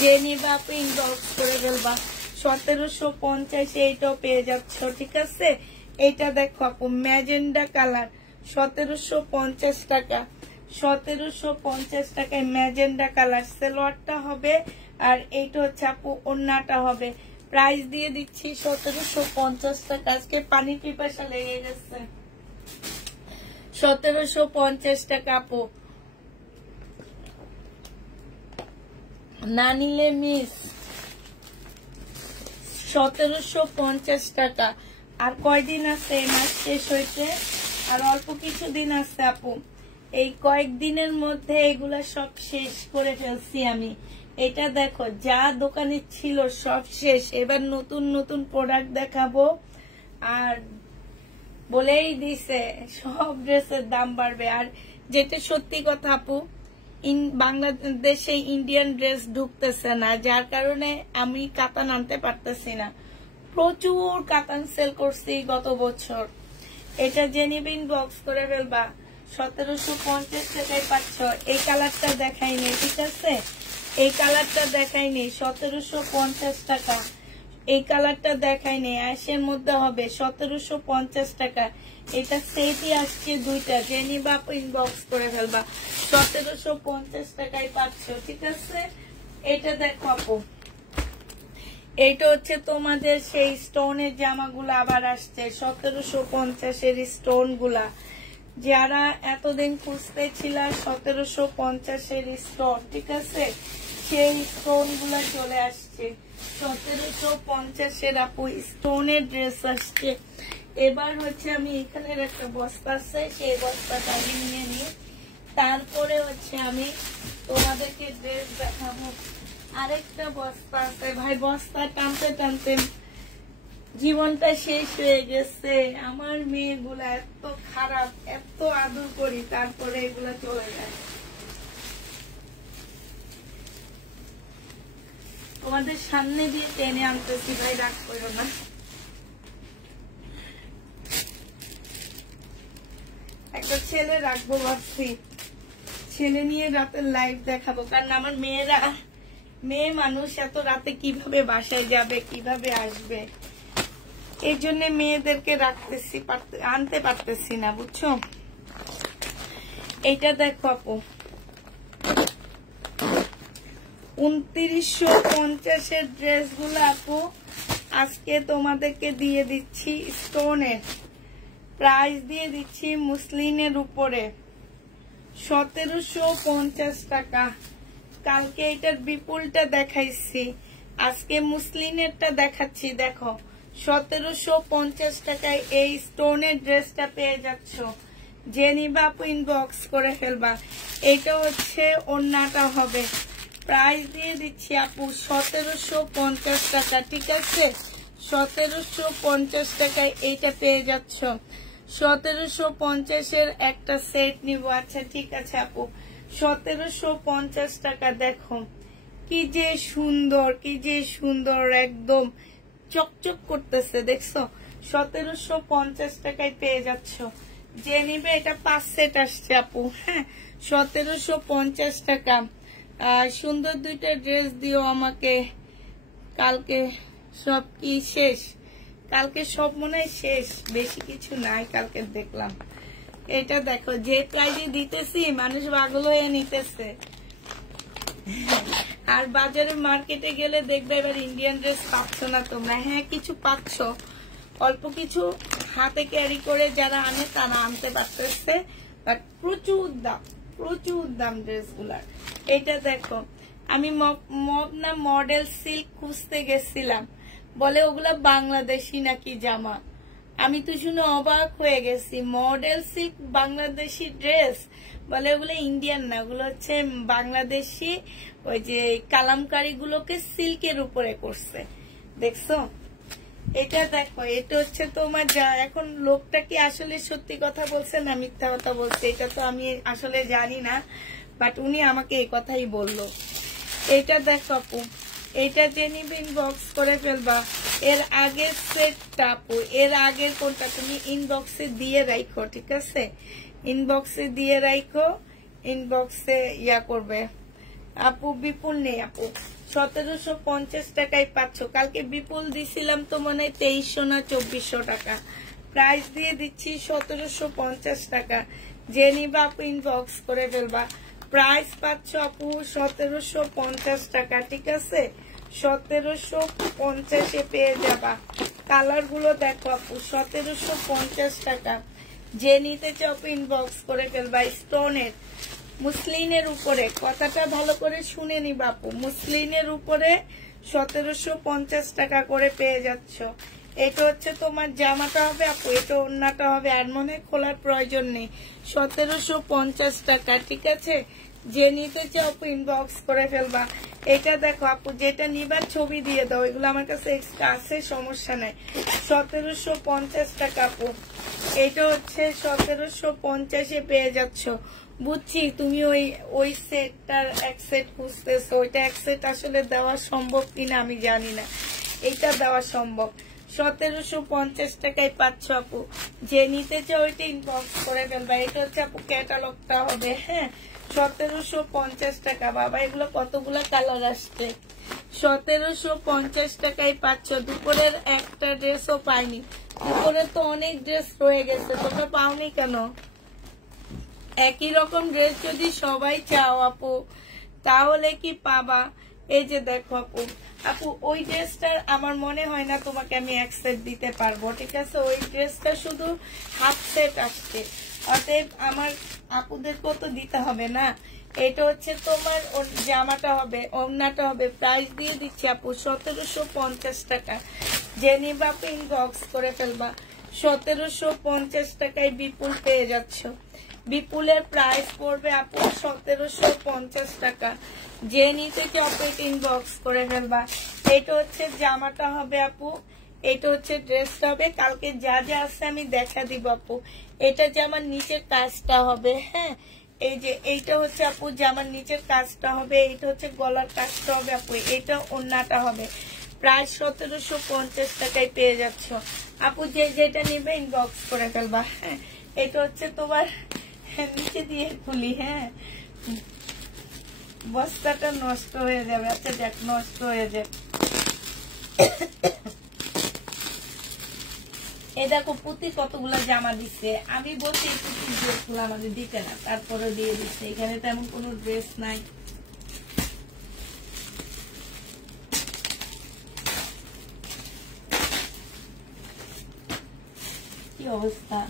যে নিবা আপু ইনবক্স করে ফেলবা। 1750 এইটাও পেয়ে যাচ্ছ, ঠিক আছে? এইটা দেখো আপু ম্যাজেন্ডা কালার 1750 টাকা। 1750 টাকায় ম্যাজেন্ডা কালার। সালোয়ারটা হবে আর এইটা হচ্ছে আপু ওড়নাটা হবে। প্রাইস দিয়ে দিচ্ছি 1750 টাকা। আজকে পানি পিপাসা লেগে গেছে। 1750 টাকা আপু। না নিলে মিস। 1750 টাকা। আর কয়দিন আছে মাস শেষ হইতে? আর অল্প কিছুদিন আছে আপু। এই কয়েকদিনের মধ্যে এগুলা সব শেষ করে ফেলছি আমি। এটা দেখো যা দোকানে ছিল সব শেষ। এবার নতুন নতুন প্রোডাক্ট দেখাবো। আর বলেই দিছে সব ড্রেসের দাম বাড়বে। আর যেটা সত্যি কথা আপু, বাংলাদেশে ইন্ডিয়ান ড্রেস ঢুকতেছে না, যার কারণে আমি কাতান আনতে পারতেছি না। প্রচুর কাতান সেল করছি গত বছর। এটা জেনিবিন বক্স করে ফেলবা, 1750 টাকায় পাচ্ছ। এই কালারটা দেখাইনি, ঠিক আছে, এই কালারটা দেখাইনি, 1750 টাকা। এই কালারটা দেখাইনি, অ্যাশের মধ্যে হবে, 1750 টাকা। এটা সেটই আসছে দুইটা, জেনিবা ইনবক্স করে ফেলবা, 1750 টাকায় পাচ্ছ, ঠিক আছে। এটা দেখো আপু, এইটা হচ্ছে তোমাদের সেই স্টোনের জামাগুলো আবার আসছে, 1750 স্টোন গুলা। যারা এতদিন খুঁজতে ছিল 1750 স্টোন, ঠিক আছে, সেই স্টোন গুলা চলে আসছে, 1750 আপু স্টোনের ড্রেস আসছে। এবার হচ্ছে আমি এখানের একটা বস্তা আছে, সেই বস্তাটা আমি নিয়ে নিই, তারপরে হচ্ছে আমি তোমাদেরকে ড্রেস দেখাবো। আরেকটা বস্তা আছে ভাই, বস্তা টানতে টানতে জীবনটা শেষ হয়ে গেছে। আমার মেয়েগুলা এত খারাপ, এত আদর করি, তারপরে এগুলা চলে যায়। তোমাদের সামনে দিয়ে টেনে আনতেছি ভাই, রাগ করো না। একটা ছেলে রাখবো ভাবছি, ছেলে নিয়ে রাতের লাইভ দেখাবো, কারণ আমার মেয়েরা, মেয়ে মানুষ এত রাতে কিভাবে বাসায় যাবে, কিভাবে আসবে, এই জন্য মেয়েদেরকে রাখতেছি, আনতে পারতেছি না, বুঝছো। এইটা দেখো আপু, 2950 ড্রেস গুলো আপু আজকে তোমাদেরকে দিয়ে দিচ্ছি স্টোনের, প্রাইস দিয়ে দিচ্ছি মুসলিনের উপরে 1750 টাকা। কালকে এটার বিপুলটা দেখাইছি, আজকে মুসলিনেরটা দেখাচ্ছি। দেখো 1750 টাকায় এই স্টোনের ড্রেসটা পেয়ে যাচ্ছ। জেনিবা ইনবক্স করে ফেলবা। এটা হচ্ছে ওড়নাটা হবে, প্রাইস দিয়ে দিচ্ছি আপু 1750 টাকা, ঠিক আছে, 1750 টাকায় এইটা পেয়ে যাচ্ছ। 1750 একটা সেট নিব, আচ্ছা ঠিক আছে আপু, 1750 টাকা। দেখো কি যে সুন্দর, কি যে সুন্দর, একদম চকচক করতেছে, দেখছো, 1750 টাকায় পেয়ে যাচ্ছ। যে নিবে এটা 5 সেট আসছে আপু, হ্যাঁ, 1750 টাকা। সুন্দর দুইটা ড্রেস দিও আমাকে, কালকে সব কি শেষ, কালকে সব মনে হয় শেষ, বেশি কিছু নাই কালকে দেখলাম। এটা দেখো যে প্রাইজে দিতেছি মানুষ পাগল হয়ে নিতেছে। আর বাজারে মার্কেটে গেলে দেখবে এবার ইন্ডিয়ান ড্রেস পাচ্ছ না তোমরা, হ্যাঁ কিছু পাচ্ছ, অল্প কিছু হাতে ক্যারি করে যারা আনে তারা আনতে পারতেছে, বাট প্রচুর দাম, প্রচুর দাম ড্রেস গুলার। এটা দেখো, আমি মব না মডেল সিল্ক খুঁজতে গেছিলাম, বলে ওগুলা বাংলাদেশি নাকি জামা। আমি তো শুনে অবাক হয়ে গেছি, মডেল সিল্ক বাংলাদেশি ড্রেস, বলে ওগুলো ইন্ডিয়ান না, ওগুলো হচ্ছে বাংলাদেশি, ওই যে কালামকারি গুলোকে সিল্কের উপরে করছে, দেখছো। এটা দেখো, এটা হচ্ছে তোমার যা, এখন লোকটা কি আসলে সত্যি কথা বলছে না মিথ্যা কথা বলছে এটা তো আমি আসলে জানি না, বাট উনি আমাকে এই কথাই বললো। এটা দেখো আপু, এটা জেনিবিন বক্স করে ফেলবা। এর আগের সেটটা আপু, এর আগের কোনটা তুমি ইনবক্সে দিয়ে রাখো, ঠিক আছে, ইনবক্সে দিয়ে রাখো, ইনবক্সে ইয়া করবে আপু। বিপুল নেই আপু, 1750 টাকায় পাচ্ছ। কালকে বিপুল দিছিলাম তো মনে হয় 2300 না 2400 টাকা, প্রাইস দিয়ে দিচ্ছি 1750 টাকা। জেনিবা আপু ইনবক্স করে ফেলবা, প্রাইস পাচ্ছ আপু 1750 টাকা, ঠিক আছে, 1750 পেয়ে যাবা। কালার গুলো দেখো আপু, 1750 টাকা। যে নিতে চাও ইনবক্স করে ফেলবা। স্টোনের মুসলিনের উপরে, কথাটা ভালো করে শুনে নি বাপু, মুসলিনের উপরে 1750 টাকা করে পেয়ে যাচ্ছ। এটা হচ্ছে তোমার জামাটা হবে আপু, এটা ওড়নাটা হবে, আর মনে খোলার প্রয়োজন নেই, 1750 টাকা, ঠিক আছে। যে নিতে চাও আপু ইনবক্স করে ফেলবা। এটা দেখো আপু, যেটা নিবার ছবি দিয়ে দাও, এগুলো আমার কাছে এক্সট্রা আছে, সমস্যা নাই। 1750 টাকা আপু, এটা হচ্ছে 1750-এ পেয়ে যাচ্ছ। বুঝছি তুমি ওই সেটটার এক সেট খুঁজতেছো, ওইটা এক সেট আসলে দেওয়া সম্ভব কিনা আমি জানি না, এইটা দেওয়া সম্ভব। 1750 টাকায় পাচ্ছ আপু, যে নিতে চাও ওইটা ইনবক্স করে ফেলবা। এটা হচ্ছে আপু ক্যাটালগটা হবে, হ্যাঁ 1750 টাকা। বাবা এগুলো কতগুলো কালার আসছে। 1750 টাকায় পাচ্ছ। দুপুরের একটা ড্রেসও পাইনি, দুপুরে তো অনেক ড্রেস রয়ে গেছে, তোমরা পাওনি কেন? একই রকম ড্রেস যদি সবাই চাও আপু তাহলে কি পাবা? এই যে দেখো আপু, আপু ওই ড্রেসটার আমার মনে হয় না তোমাকে আমি এক সেট দিতে পারবো, ঠিক আছে? ওই ড্রেসটা শুধু হাফ সেট আসছে, অতএব আমার আপুদের কত দিতে হবে না। এটা হচ্ছে তোমার জামাটা হবে, ওড়নাটা হবে। প্রাইস দিয়ে দিচ্ছি আপু 1750 টাকা। যে নিবা আপু ইনবক্স করে ফেলবা। 1750 টাকায় বিপুল পেয়ে যাচ্ছ। বিপুলের প্রাইস পড়বে আপু 1750 টাকা। যে নিতে চাও ইনবক্স করে ফেলবা। এটা হচ্ছে জামাটা হবে আপু, এটা হচ্ছে ড্রেসটা হবে। কালকে যা যা আছে আমি দেখা দিব আপু। এটা জামার নিচের কাজটা হবে, হ্যাঁ এই যে এইটা হচ্ছে আপু জামার নিচের কাজটা হবে, এইটা হচ্ছে গলার কাজটা হবে আপু, এটা ওড়নাটা হবে। প্রায় 1750 টাকায় পেয়ে যাচ্ছ আপু। যে যেটা নিবে ইনবক্স করে ফেলবা। হ্যাঁ এটা হচ্ছে তোমার নিচে দিয়ে খুলি, হ্যাঁ বস্তাটা নষ্ট হয়ে যাবে। আচ্ছা দেখ নষ্ট হয়ে যাবে। এই দেখো পুঁতি কতগুলা জামা দিচ্ছে। আমি বলছি পুঁতির ড্রেসগুলো আমাদের দিতে না, তারপরে দিয়ে দিচ্ছে। এখানে তেমন কোনো ড্রেস নাই। কি অবস্থা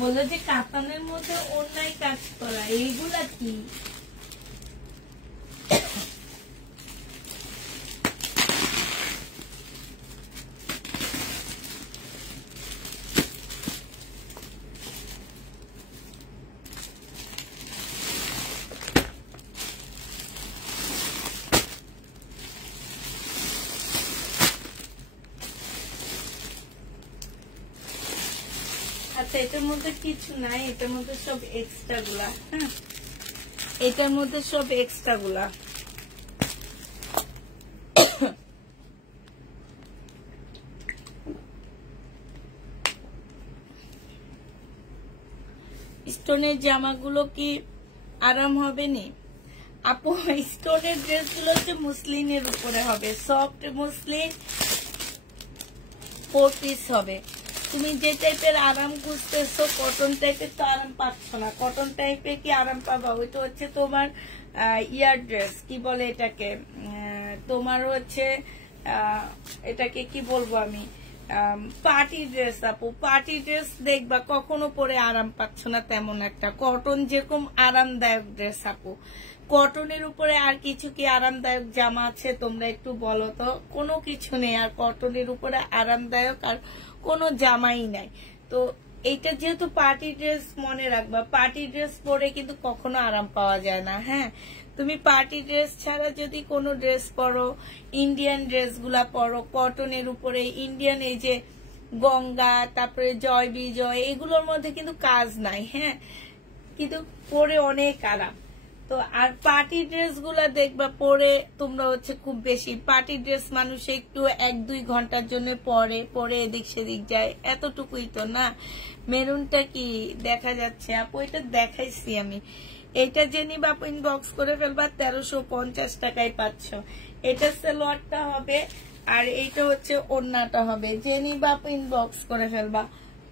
বললো যে কাতানের মধ্যে অন্যায় কাজ করা, এইগুলা কি? আচ্ছা এটার মধ্যে কিছু নাই, এটার মধ্যে সব এক্সট্রা গুলা, হ্যাঁ এটার মধ্যে সব এক্সট্রা গুলা। স্টোনের জামাগুলো কি আরাম হবে নি আপু? স্টোনের ড্রেসগুলো হচ্ছে মুসলিনের উপরে হবে, সফট মুসলিন, 4 পিস হবে। তুমি যে টাইপের আরাম খুঁজতেছো কটন টাইপের তো আরাম পাচ্ছ না। কটন টাইপের কি আরাম পাবা? ওইটা হচ্ছে তোমার ইয়ার ড্রেস, কি বলে এটাকে, তোমার হচ্ছে এটাকে কি বলবো আমি, পার্টি ড্রেস আপু। পার্টি ড্রেস দেখবা কখনো পরে আরাম পাচ্ছ না তেমন একটা। কটন যেরকম আরামদায়ক ড্রেস আপু, কটনের উপরে আর কিছু কি আরামদায়ক জামা আছে তোমরা একটু বলো তো? কোনো কিছু নেই আর কটনের উপরে আরামদায়ক আর কোনো জামাই নাই। তো এইটা যেহেতু পার্টি ড্রেস, মনে রাখবা পার্টি ড্রেস পরে কিন্তু কখনো আরাম পাওয়া যায় না। হ্যাঁ তুমি পার্টি ড্রেস ছাড়া যদি কোনো ড্রেস পরো, ইন্ডিয়ান ড্রেসগুলা পরো কটনের উপরে, ইন্ডিয়ান এই যে গঙ্গা, তারপরে জয় বিজয়, এগুলোর মধ্যে কিন্তু কাজ নাই, হ্যাঁ কিন্তু পরে অনেক আরাম। তো আর পার্টি ড্রেস গুলা দেখবা পরে তোমরা হচ্ছে খুব বেশি পার্টি ড্রেস মানুষ একটু 1-2 ঘন্টার জন্য পরে এদিক সেদিক যায়, এতটুকুই তো না। মেরুনটা কি দেখা যাচ্ছে আপু? এটা দেখাইছি আমি। এটা যে নিবা আপু ইনবক্স করে ফেলবা। 1350 টাকায় পাচ্ছ। এটা সালোয়ারটা হবে আর এইটা হচ্ছে ওড়নাটা হবে। যে নিবা আপু ইনবক্স করে ফেলবা।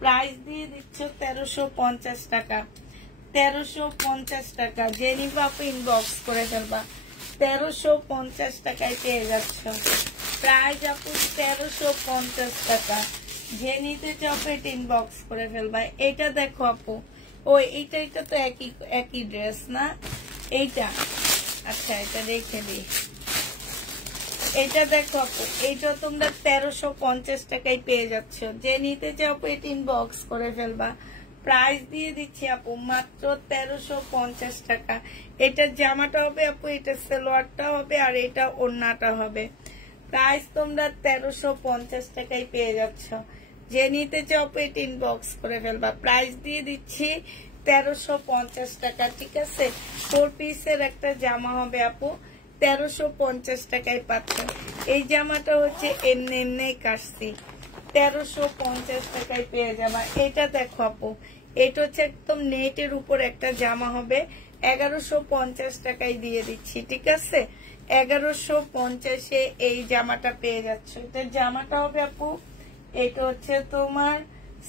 প্রাইস দিয়ে দিচ্ছ 1350 টাকা। 1350 টাকা। যে নিবা আপু ইনবক্স করে ফেলবা। 1350 টাকায় পেয়ে যাচ্ছ। প্রাইস আপু 1350 টাকা। যে নিতে চাও এটা ইনবক্স করে ফেলবা। এটা দেখো আপু, ও এইটা তো একই ড্রেস না? এইটা আচ্ছা এটা রেখে দিই। এটা দেখো আপু, এইটা তোমরা 1350 টাকায় পেয়ে যাচ্ছ। যে নিতে চাও এটা ইনবক্স করে ফেলবা। প্রাইস দিয়ে দিচ্ছি আপু মাত্র 1350 টাকা। এটা জামাটা হবে আপু, এটা সালোয়ারটা হবে, আর এটা ওড়নাটা হবে। প্রাইস তোমরা 1350 টাকায় পেয়ে যাচ্ছ। যে নিতে চাও আপু এটা ইনবক্স করে ফেলবা। প্রাইস দিয়ে দিচ্ছি 1350 টাকা, ঠিক আছে। 4 পিসের একটা জামা হবে আপু, 1350 টাকায় পাচ্ছ। এই জামাটা হচ্ছে এমনি এমনি কাটছি, 1350 টাকায় পেয়ে যাবা। এটা দেখো আপু, এটা হচ্ছে একদম নেটের উপর একটা জামা হবে, 1150 টাকায় দিয়ে দিচ্ছি, ঠিক আছে। 1150-এ এই জামাটা পেয়ে যাচ্ছ। এটা জামাটা হবে আপু, এটা হচ্ছে তোমার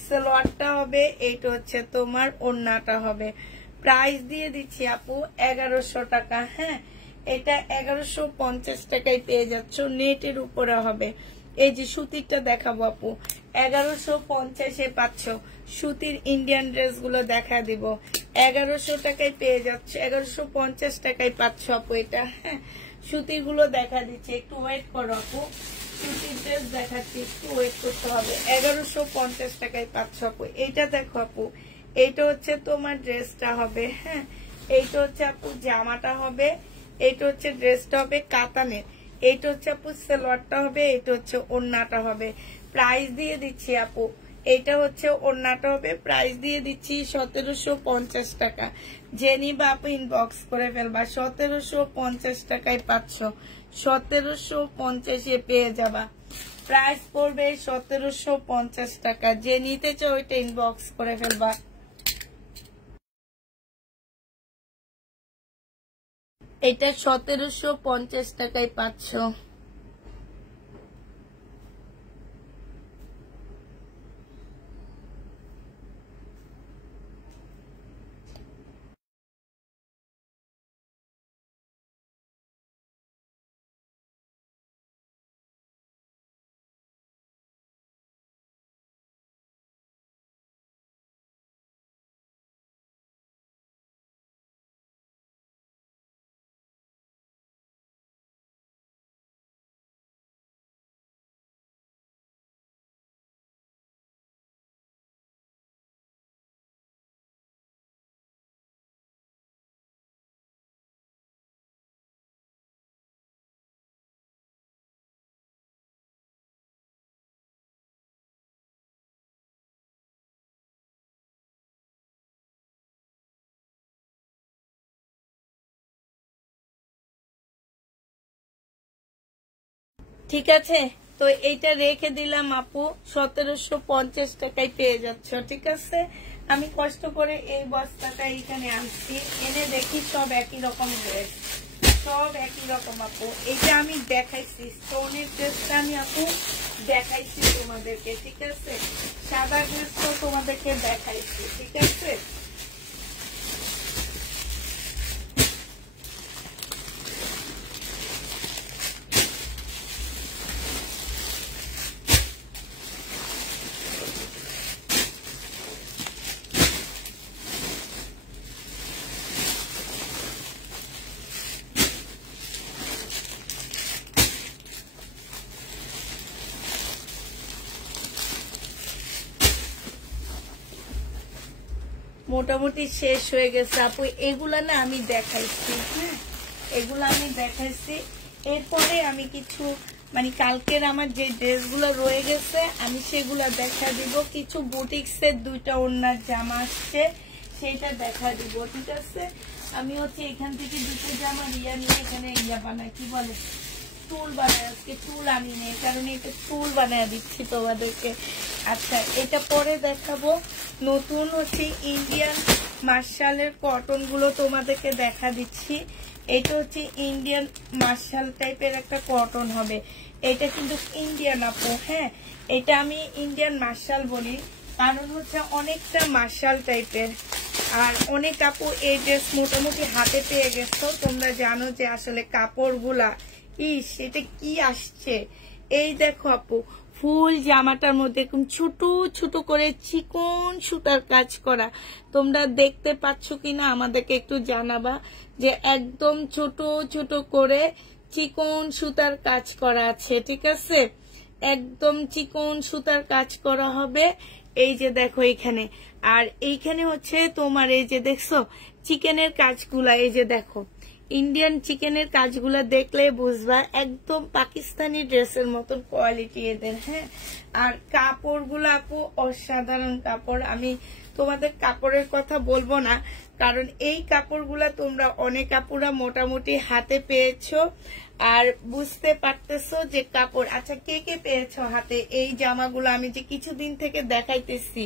সালোয়ারটা হবে, এইটা হচ্ছে তোমার ওড়নাটা হবে। প্রাইস দিয়ে দিচ্ছি আপু 1100 টাকা। হ্যাঁ, এটা 1150 টাকায় পেয়ে যাচ্ছ, নেটের উপরে হবে। এই যে সুতিরটা দেখাবো আপু, 1150-এ পাচ্ছ। সুতির ইন্ডিয়ান ড্রেস গুলো দেখা দিব, 1100 টাকায় পেয়ে যাচ্ছ, 1150 টাকায় পাচ্ছ আপু এটা। হ্যাঁ, সুতির গুলো দেখা দিচ্ছে, একটু ওয়েট করো আপু। সুতির ড্রেস দেখাচ্ছি, একটু ওয়েট করতে হবে। 1150 টাকায় পাচ্ছ আপু। এইটা দেখো আপু, এইটা হচ্ছে তোমার ড্রেসটা হবে। হ্যাঁ, এইটা হচ্ছে আপু জামাটা হবে, এইটা হচ্ছে ড্রেসটা হবে কাতানের, এইটা হচ্ছে আপু সালোয়ারটা হবে, এইটা হচ্ছে ওড়নাটা হবে। প্রাইস দিয়ে দিচ্ছি আপু, এইটা হচ্ছে ওড়নাটা হবে, প্রাইস দিয়ে দিচ্ছি 1750 টাকা। যে নিবা আপু ইনবক্স করে ফেলবা। 1750 টাকায় পাচ্ছ, 1750-এ পেয়ে যাবা। প্রাইস পড়বে 1750 টাকা। যে নিতে চাও ওইটা ইনবক্স করে ফেলবা। এটা 1750 টাকায় পাচ্ছ। ঠিক আছে, তো এইটা রেখে দিলাম আপু, 1750 টাকায় পেয়ে যাচ্ছ, ঠিক আছে। আমি কষ্ট করে এই বস্তাটা এখানে আনছি, এনে দেখি সব একই রকম ড্রেস, সব একই রকম আপু। এইটা আমি দেখাইছি, স্টোনের ড্রেসটা আমি আপু দেখাইছি তোমাদেরকে, ঠিক আছে। সাদা ড্রেসটাও তোমাদেরকে দেখাইছি, ঠিক আছে। মোটামুটি শেষ হয়ে গেছে আপু। এগুলা না আমি দেখাইছি, হ্যাঁ, এগুলা আমি দেখাইছি। এরপরে আমি কিছু মানে কালকের আমার যে ড্রেসগুলো রয়ে গেছে আমি সেগুলা দেখা দিব। কিছু বুটিক্সের 2টা ওড়নার জামা আসছে, সেটা দেখা দিব, ঠিক আছে। আমি হচ্ছে এখান থেকে 2টো জামা নিয়ে এখানে বানাই, কি বলে চুল বানায়। আজকে চুল আনি নেই, কারণ এটা চুল বানায় দিচ্ছি তোমাদেরকে। আচ্ছা, এটা পরে দেখাবো। নতুন হচ্ছে ইন্ডিয়ান মার্শালের কটন গুলো তোমাদেরকে দেখা দিচ্ছি। এটা হচ্ছে ইন্ডিয়ান মার্শাল টাইপের একটা কটন হবে। এটা কিন্তু ইন্ডিয়ান আপু, হ্যাঁ, এটা আমি ইন্ডিয়ান মার্শাল বলি কারণ হচ্ছে অনেকটা মার্শাল টাইপের। আর অনেক আপু এই ড্রেস মোটামুটি হাতে পেয়ে গেছো। তোমরা জানো যে আসলে কাপড়গুলা এটা কি আসছে। এই দেখো আপু, ফুল জামাটার মধ্যে এরকম ছোট ছোট করে চিকন সুতার কাজ করা। তোমরা দেখতে পাচ্ছ কিনা আমাদেরকে একটু জানাবা, যে একদম ছোট ছোট করে চিকন সুতার কাজ করা আছে, ঠিক আছে। একদম চিকন সুতার কাজ করা হবে। এই যে দেখো এইখানে, আর এইখানে হচ্ছে তোমার এই যে দেখছো চিকেনের কাজগুলা, এই যে দেখো ইন্ডিয়ান চিকেনের কাজগুলা দেখলে বুঝবা একদম পাকিস্তানি ড্রেসের মতন কোয়ালিটি এদের। হ্যাঁ, আর কাপড়গুলো আপু অসাধারণ কাপড়। আমি তোমাদের কাপড়ের কথা বলবো না, কারণ এই কাপড়গুলা তোমরা অনেক আপুরা মোটামুটি হাতে পেয়েছো আর বুঝতে পারতেছো যে কাপড়। আচ্ছা, কে কে পেয়েছো হাতে এই জামাগুলো আমি যে কিছুদিন থেকে দেখাইতেছি,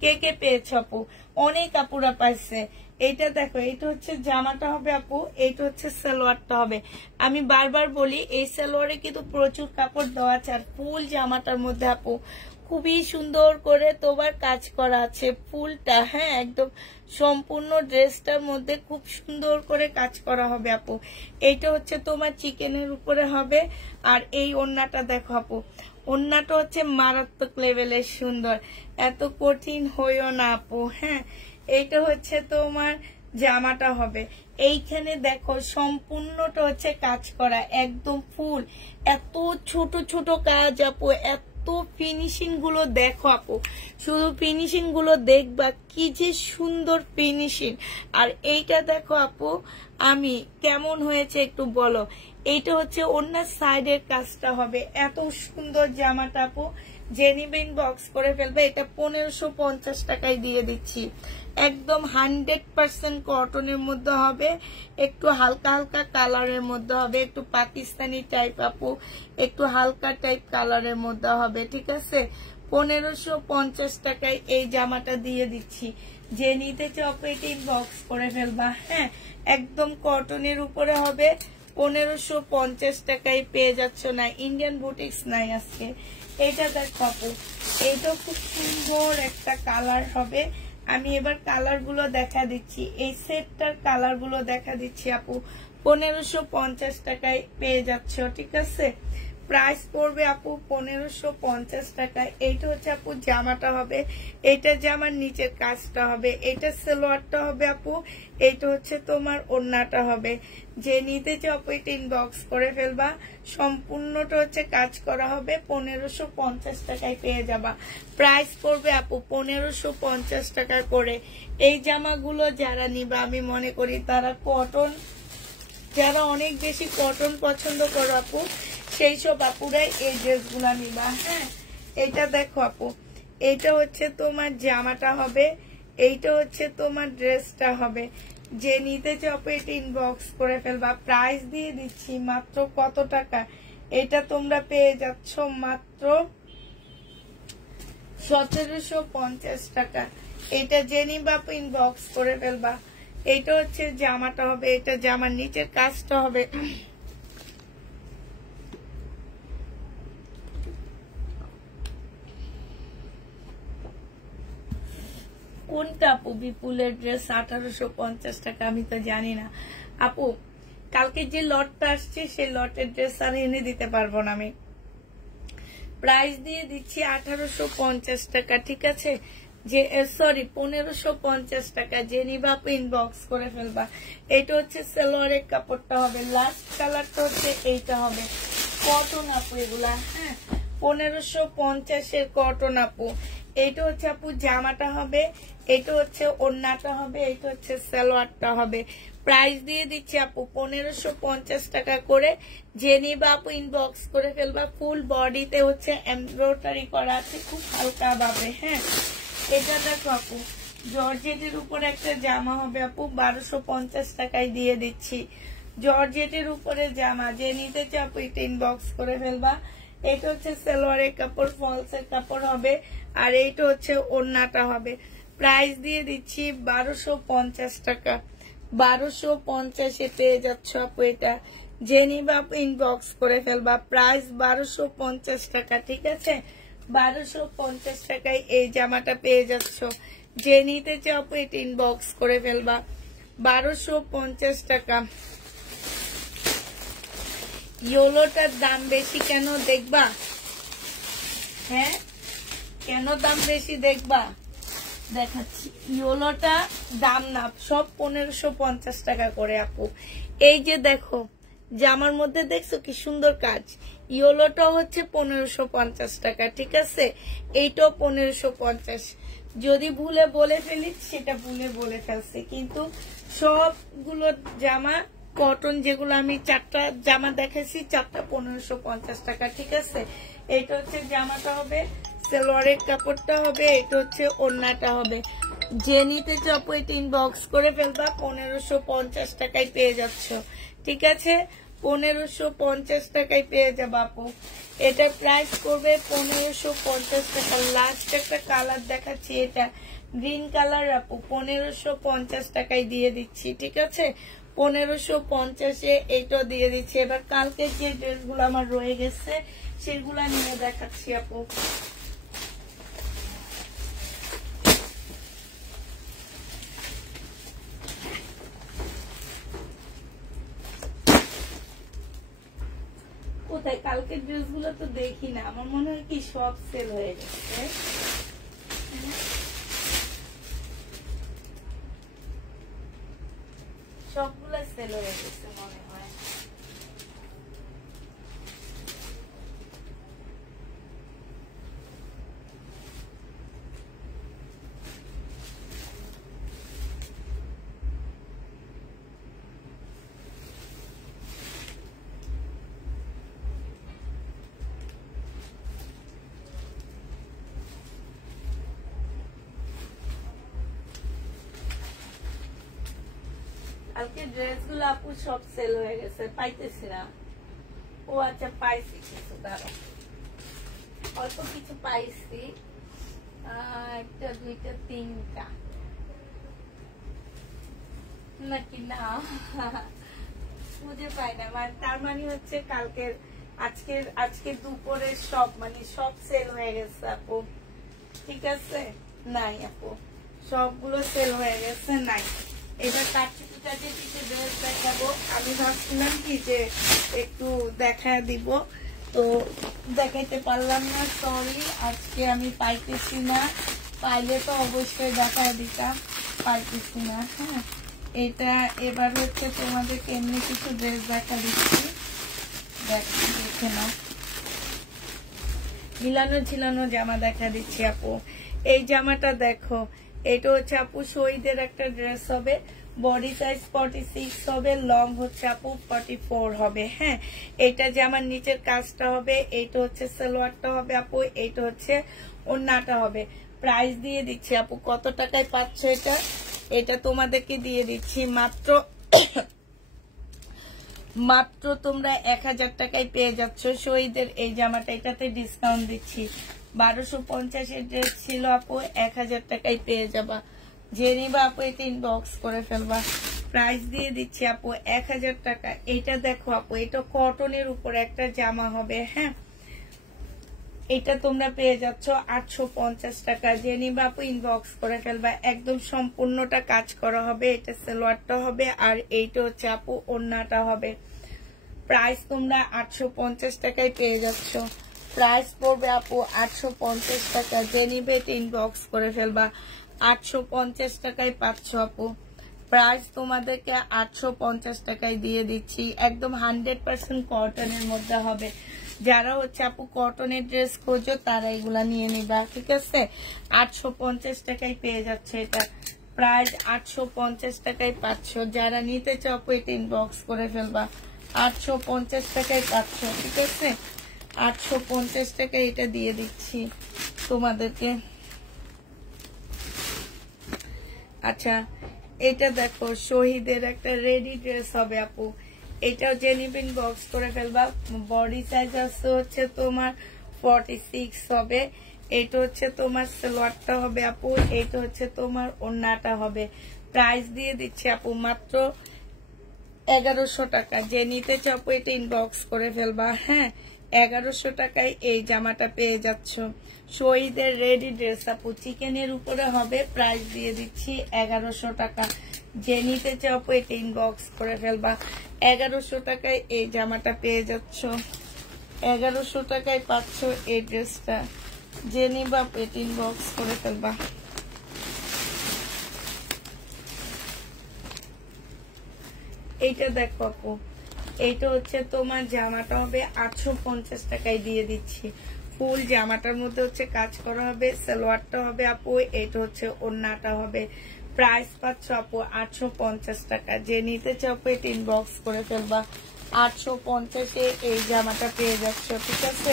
কে কে পেয়েছো আপু? অনেক আপুরা পাইছে। এইটা দেখো, এইটা হচ্ছে জামাটা হবে আপু, এইটা হচ্ছে সালোয়ারটা হবে। আমি বারবার বলি এই সালোয়ারে কিন্তু প্রচুর কাপড় দেওয়া আছে, আর ফুল জামাটার মধ্যে আপু খুবই সুন্দর করে তোমার কাজ করা আছে ফুলটা। হ্যাঁ, একদম সম্পূর্ণ ড্রেসটার মধ্যে খুব সুন্দর করে কাজ করা হবে আপু। এইটা হচ্ছে তোমার চিকেনের উপরে হবে। আর এই ওড়নাটা দেখো আপু, ওড়নাটা হচ্ছে মারাত্মক লেভেলের সুন্দর, এত কঠিন হইও না আপু। হ্যাঁ, এইটা হচ্ছে তোমার জামাটা হবে। এইখানে দেখো সম্পূর্ণটা হচ্ছে কাজ করা একদম ফুল, এত ছোট ছোট কাজ আপু, এত ফিনিশিং গুলো দেখো আপু, শুধু ফিনিশিং গুলো দেখবা কি যে সুন্দর ফিনিশিং। আর এইটা দেখো আপু আমি কেমন হয়েছে একটু বলো। এইটা হচ্ছে অন্য সাইডের কাজটা হবে, এত সুন্দর জামাটা আপু। যে নিবে ইনবক্স করে ফেলবে। এটা 1550 টাকায় দিয়ে দিচ্ছি, একদম 100% কটনের মধ্যে হবে, একটু হালকা হালকা কালারের মধ্যে হবে, একটু পাকিস্তানি টাইপ আপু, একটু হালকা টাইপ কালারের মধ্যে হবে। ঠিক আছে, 1550 টাকায় এই জামাটা দিয়ে দিচ্ছি। যে নিতে চাও এটা ইনবক্স করে ফেলবা। হ্যাঁ, একদম কটনের উপরে হবে, 1550 টাকায় পেয়ে যাচ্ছ না, ইন্ডিয়ান বুটিক্স নাই আজকে। এটা দেখো আপু, এটা খুব সুন্দর একটা কালার হবে। আমি এবার কালার গুলো দেখা দিচ্ছি, এই সেটটার কালার গুলো দেখা দিচ্ছি আপু। 1550 টাকায় পেয়ে যাচ্ছ। ঠিক আছে, প্রাইস পড়বে আপু 1550 টাকা। এইটা হচ্ছে আপু জামাটা হবে, এইটা জামার নিচের কাজটা হবে, এইটা সালোয়ারটা হবে আপু, এইটা হচ্ছে তোমার ওড়নাটা হবে। যে নিতে চাও আপু এটা ইনবক্স করে ফেলবা। সম্পূর্ণটা হচ্ছে কাজ করা হবে, 1550 টাকায় পেয়ে যাবা। প্রাইস পড়বে আপু 1550 টাকা করে। এই জামাগুলো যারা নিবা আমি মনে করি তারা কটন, যারা অনেক বেশি কটন পছন্দ করো আপু, সেই সব আপুরাই এই ড্রেসগুলা নিবা। হ্যাঁ, এটা দেখো আপু, এইটা হচ্ছে তোমার জামাটা হবে, এইটা হচ্ছে তোমার ড্রেসটা হবে। যে নিতে চাও আপু এটা ইনবক্স করে ফেলবা। প্রাইস দিয়ে দিচ্ছি মাত্র কত টাকা, এটা তোমরা পেয়ে যাচ্ছ মাত্র 1750 টাকা। এটা যে নিবা আপু ইনবক্স করে ফেলবা। এইটা হচ্ছে জামাটা হবে, এটা জামার নিচের কাজটা হবে। কোনটা আপু বিপুলের ড্রেস 1850 টাকা? আমি তো জানি না আপু, কালকে যে লটটা আসছে সেই লটের ড্রেস আর এনে দিতে পারবো না আমি। প্রাইস দিয়ে দিচ্ছি 1850 টাকা। ঠিক আছে, যে সরি 1550 টাকা। যে নিবা আপু ইনবক্স করে ফেলবা। এইটা হচ্ছে সালোয়ারের কাপড়টা হবে, লাস্ট কালারটা হচ্ছে এইটা হবে, কটন আপু এগুলা। হ্যাঁ, 1550 কটন আপু। এইটা হচ্ছে আপু জামাটা হবে, এটা হচ্ছে ওড়নাটা হবে, এটা হচ্ছে সালোয়ারটা হবে। প্রাইস দিয়ে দিচ্ছি আপু 1550 টাকা করে। যে নিবা আপু ইনবক্স করে ফেলবা। ফুল বডিতে হচ্ছে এমব্রয়ডারি করা আছে খুব হালকা ভাবে। হ্যাঁ, এটা দেখো আপু জর্জেটের উপরে একটা জামা হবে আপু, 1250 টাকায় দিয়ে দিচ্ছি। জর্জেটের উপরে জামা, যে নিতে চাও আপু এটা ইনবক্স করে ফেলবা। এটা হচ্ছে সালোয়ারের কাপড়, ফলসের কাপড় হবে, আর এইটা হচ্ছে ওড়নাটা হবে। প্রাইস দিয়ে দিচ্ছি 1250 টাকা। 1250 পেয়ে যাচ্ছ আপু এটা। যে নিবা আপু ইনবক্স করে ফেলবা। প্রাইস 1250 টাকা। ঠিক আছে, 1250 টাকায় এই জামাটা পেয়ে যাচ্ছ। যে নিতে চাও আপু এটা ইনবক্স করে ফেলবা। 1250 টাকা। ইয়েলোটার দাম বেশি কেন দেখবা? হ্যাঁ, কেন দাম বেশি দেখবা? দেখাচ্ছি। ইয়েলোটা দাম না, সব 1550 টাকা করে আপু। এই যে দেখো জামার মধ্যে দেখছো কি সুন্দর কাজ, ইয়েলোটা হচ্ছে 1550 টাকা, ঠিক আছে। এইটাও 1550। যদি ভুলে বলে ফেলি সেটা ভুলে বলে ফেলছি, কিন্তু সবগুলো জামা কটন, যেগুলো আমি 4টা জামা দেখাইছি 4টা 1550 টাকা, ঠিক আছে। এইটা হচ্ছে জামাটা হবে, সালোয়ারের কাপড়টা হবে, এটা হচ্ছে ওড়নাটা হবে। যে নিতে চাপ এটা ইনবক্স করে ফেলবা, 1550 টাকায় পেয়ে যাচ্ছ, ঠিক আছে। 1550 টাকায় পেয়ে যাবো আপু। এটার প্রাইস করবে 1550 টাকা। লাস্ট একটা কালার দেখাচ্ছি, এটা গ্রিন কালার আপু, 1550 টাকায় দিয়ে দিচ্ছি, ঠিক আছে। 1550-এ এইটাও দিয়ে দিচ্ছি। এবার কালকে যে ড্রেসগুলো আমার রয়ে গেছে সেগুলা নিয়ে দেখাচ্ছি আপু। কোথায় কালকের ড্রেসগুলো তো দেখি না, আমার মনে হয় কি সব সেল হয়ে গেছে। সবগুলো সেল হয়ে গেছে মনে হয়। কালকে ড্রেসগুলো আপু সব সেল হয়ে গেছে, পাইতেছি না। ও আচ্ছা, পাইছি কিছু, দাঁড়া, অল্প কিছু পাইছি, 1টা 2টা 3টা নাকি না খুঁজে পাই না। মানে তার মানে হচ্ছে কালকের আজকে দুপুরে সব মানে সব সেল হয়ে গেছে আপু, ঠিক আছে। নাই আপু, সবগুলো সেল হয়ে গেছে, নাই। এবার কাটতে কিছু ড্রেস দেখাবো। আমি ভাবছিলাম কি যে একটু দেখা দিব, তো দেখাইতে পারলাম না, সরি। আজকে আমি পাইতেছি না, পাইলে তো অবশ্যই দেখা দিতাম, পাইতেছি না। হ্যাঁ, এটা এবার হচ্ছে তোমাদেরকে এমনি কিছু ড্রেস দেখা দিচ্ছি, দেখে নাও। মিলানো ঝিলানো জামা দেখা দিচ্ছি আপু। এই জামাটা দেখো, এটা হচ্ছে আপু শহীদের একটা ড্রেস হবে, বডি সাইজ 46 হবে, লং হচ্ছে আপু 44 হবে। হ্যাঁ, এটা জামার নিচের কাজটা হবে, এইটা হচ্ছে সালোয়ারটা হবে আপু, এইটা হচ্ছে ওড়নাটা হবে। প্রাইস দিয়ে দিচ্ছি আপু, কত টাকায় পাচ্ছ এটা? এটা তোমাদেরকে দিয়ে দিচ্ছি মাত্র তোমরা 1000 টাকায় পেয়ে যাচ্ছ শহীদের এই জামাটা। এটাতে ডিসকাউন্ট দিচ্ছি, 1250-এর ড্রেস ছিল আপু, 1000 টাকায় পেয়ে যাবা। যে নিবা আপু এটা ইনবক্স করে ফেলবা। প্রাইস দিয়ে দিচ্ছি আপু 1000 টাকা। এটা দেখো আপু, এটা কটনের উপর একটা জামা হবে। হ্যাঁ, এটা তোমরা পেয়ে যাচ্ছ 850 টাকা। যে নিবা আপু ইনবক্স করে ফেলবা। একদম সম্পূর্ণটা কাজ করা হবে, এটা সালোয়ারটা হবে, আর এইটা হচ্ছে আপু ওড়নাটা হবে। প্রাইস তোমরা 850 টাকায় পেয়ে যাচ্ছ। প্রাইস পড়বে আপু 850 টাকা। যে নিবে এটা ইনবক্স করে ফেলবা। 850 টাকায় পাচ্ছ আপু। প্রাইস তোমাদেরকে 850 টাকায় দিয়ে দিচ্ছি। একদম 100% কটনের মধ্যে হবে। যারা হচ্ছে আপু কটনের ড্রেস খোঁজো তারা এগুলা নিয়ে নিবা, ঠিক আছে। 850 টাকায় পেয়ে যাচ্ছে এটা। প্রাইস 850 টাকায় পাচ্ছ। যারা নিতে চাও আপু এটা ইনবক্স করে ফেলবা। 850 টাকায় পাচ্ছ, ঠিক আছে। 850 টাকায় এটা দিয়ে দিচ্ছি তোমাদেরকে। আচ্ছা, এটা দেখো শহীদের একটা রেডি ড্রেস হবে আপু। এটাও জেনিবিন বক্স করে ফেলবা। বডি সাইজ আছে হচ্ছে তোমার 46 হবে। এইটা হচ্ছে তোমার সালোয়ারটা হবে আপু, এইটা হচ্ছে তোমার ওড়নাটা হবে। প্রাইস দিয়ে দিচ্ছি আপু মাত্র 1100 টাকা। যে নিতে চাও আপু এটা ইনবক্স করে ফেলবা। হ্যাঁ, 1100 টাকায় এই জামাটা পেয়ে যাচ্ছ। শহীদের রেডি ড্রেস আপু, চিকেনের উপরে হবে। প্রাইস দিয়ে দিচ্ছি 1100 টাকা। যে নিতে চাও আপু এটা ইনবক্স করে ফেলবা। 1100 টাকায় এই জামাটা পেয়ে যাচ্ছ। 1100 টাকায় পাচ্ছ এই ড্রেসটা। যে নিবা আপু এটা ইনবক্স করে ফেলবা। এইটা দেখো আপু, এইটা হচ্ছে তোমার জামাটা হবে 850 টাকায় দিয়ে দিচ্ছি। ফুল জামাটার মধ্যে হচ্ছে কাজ করা হবে, সালোয়ারটা হবে আপু, এটা হচ্ছে ওড়নাটা হবে। প্রাইস পাচ্ছ আপু 850 টাকা। যে নিতে চাও আপু এটা ইনবক্স করে ফেলবা। 850-এ এই জামাটা পেয়ে যাচ্ছ, ঠিক আছে?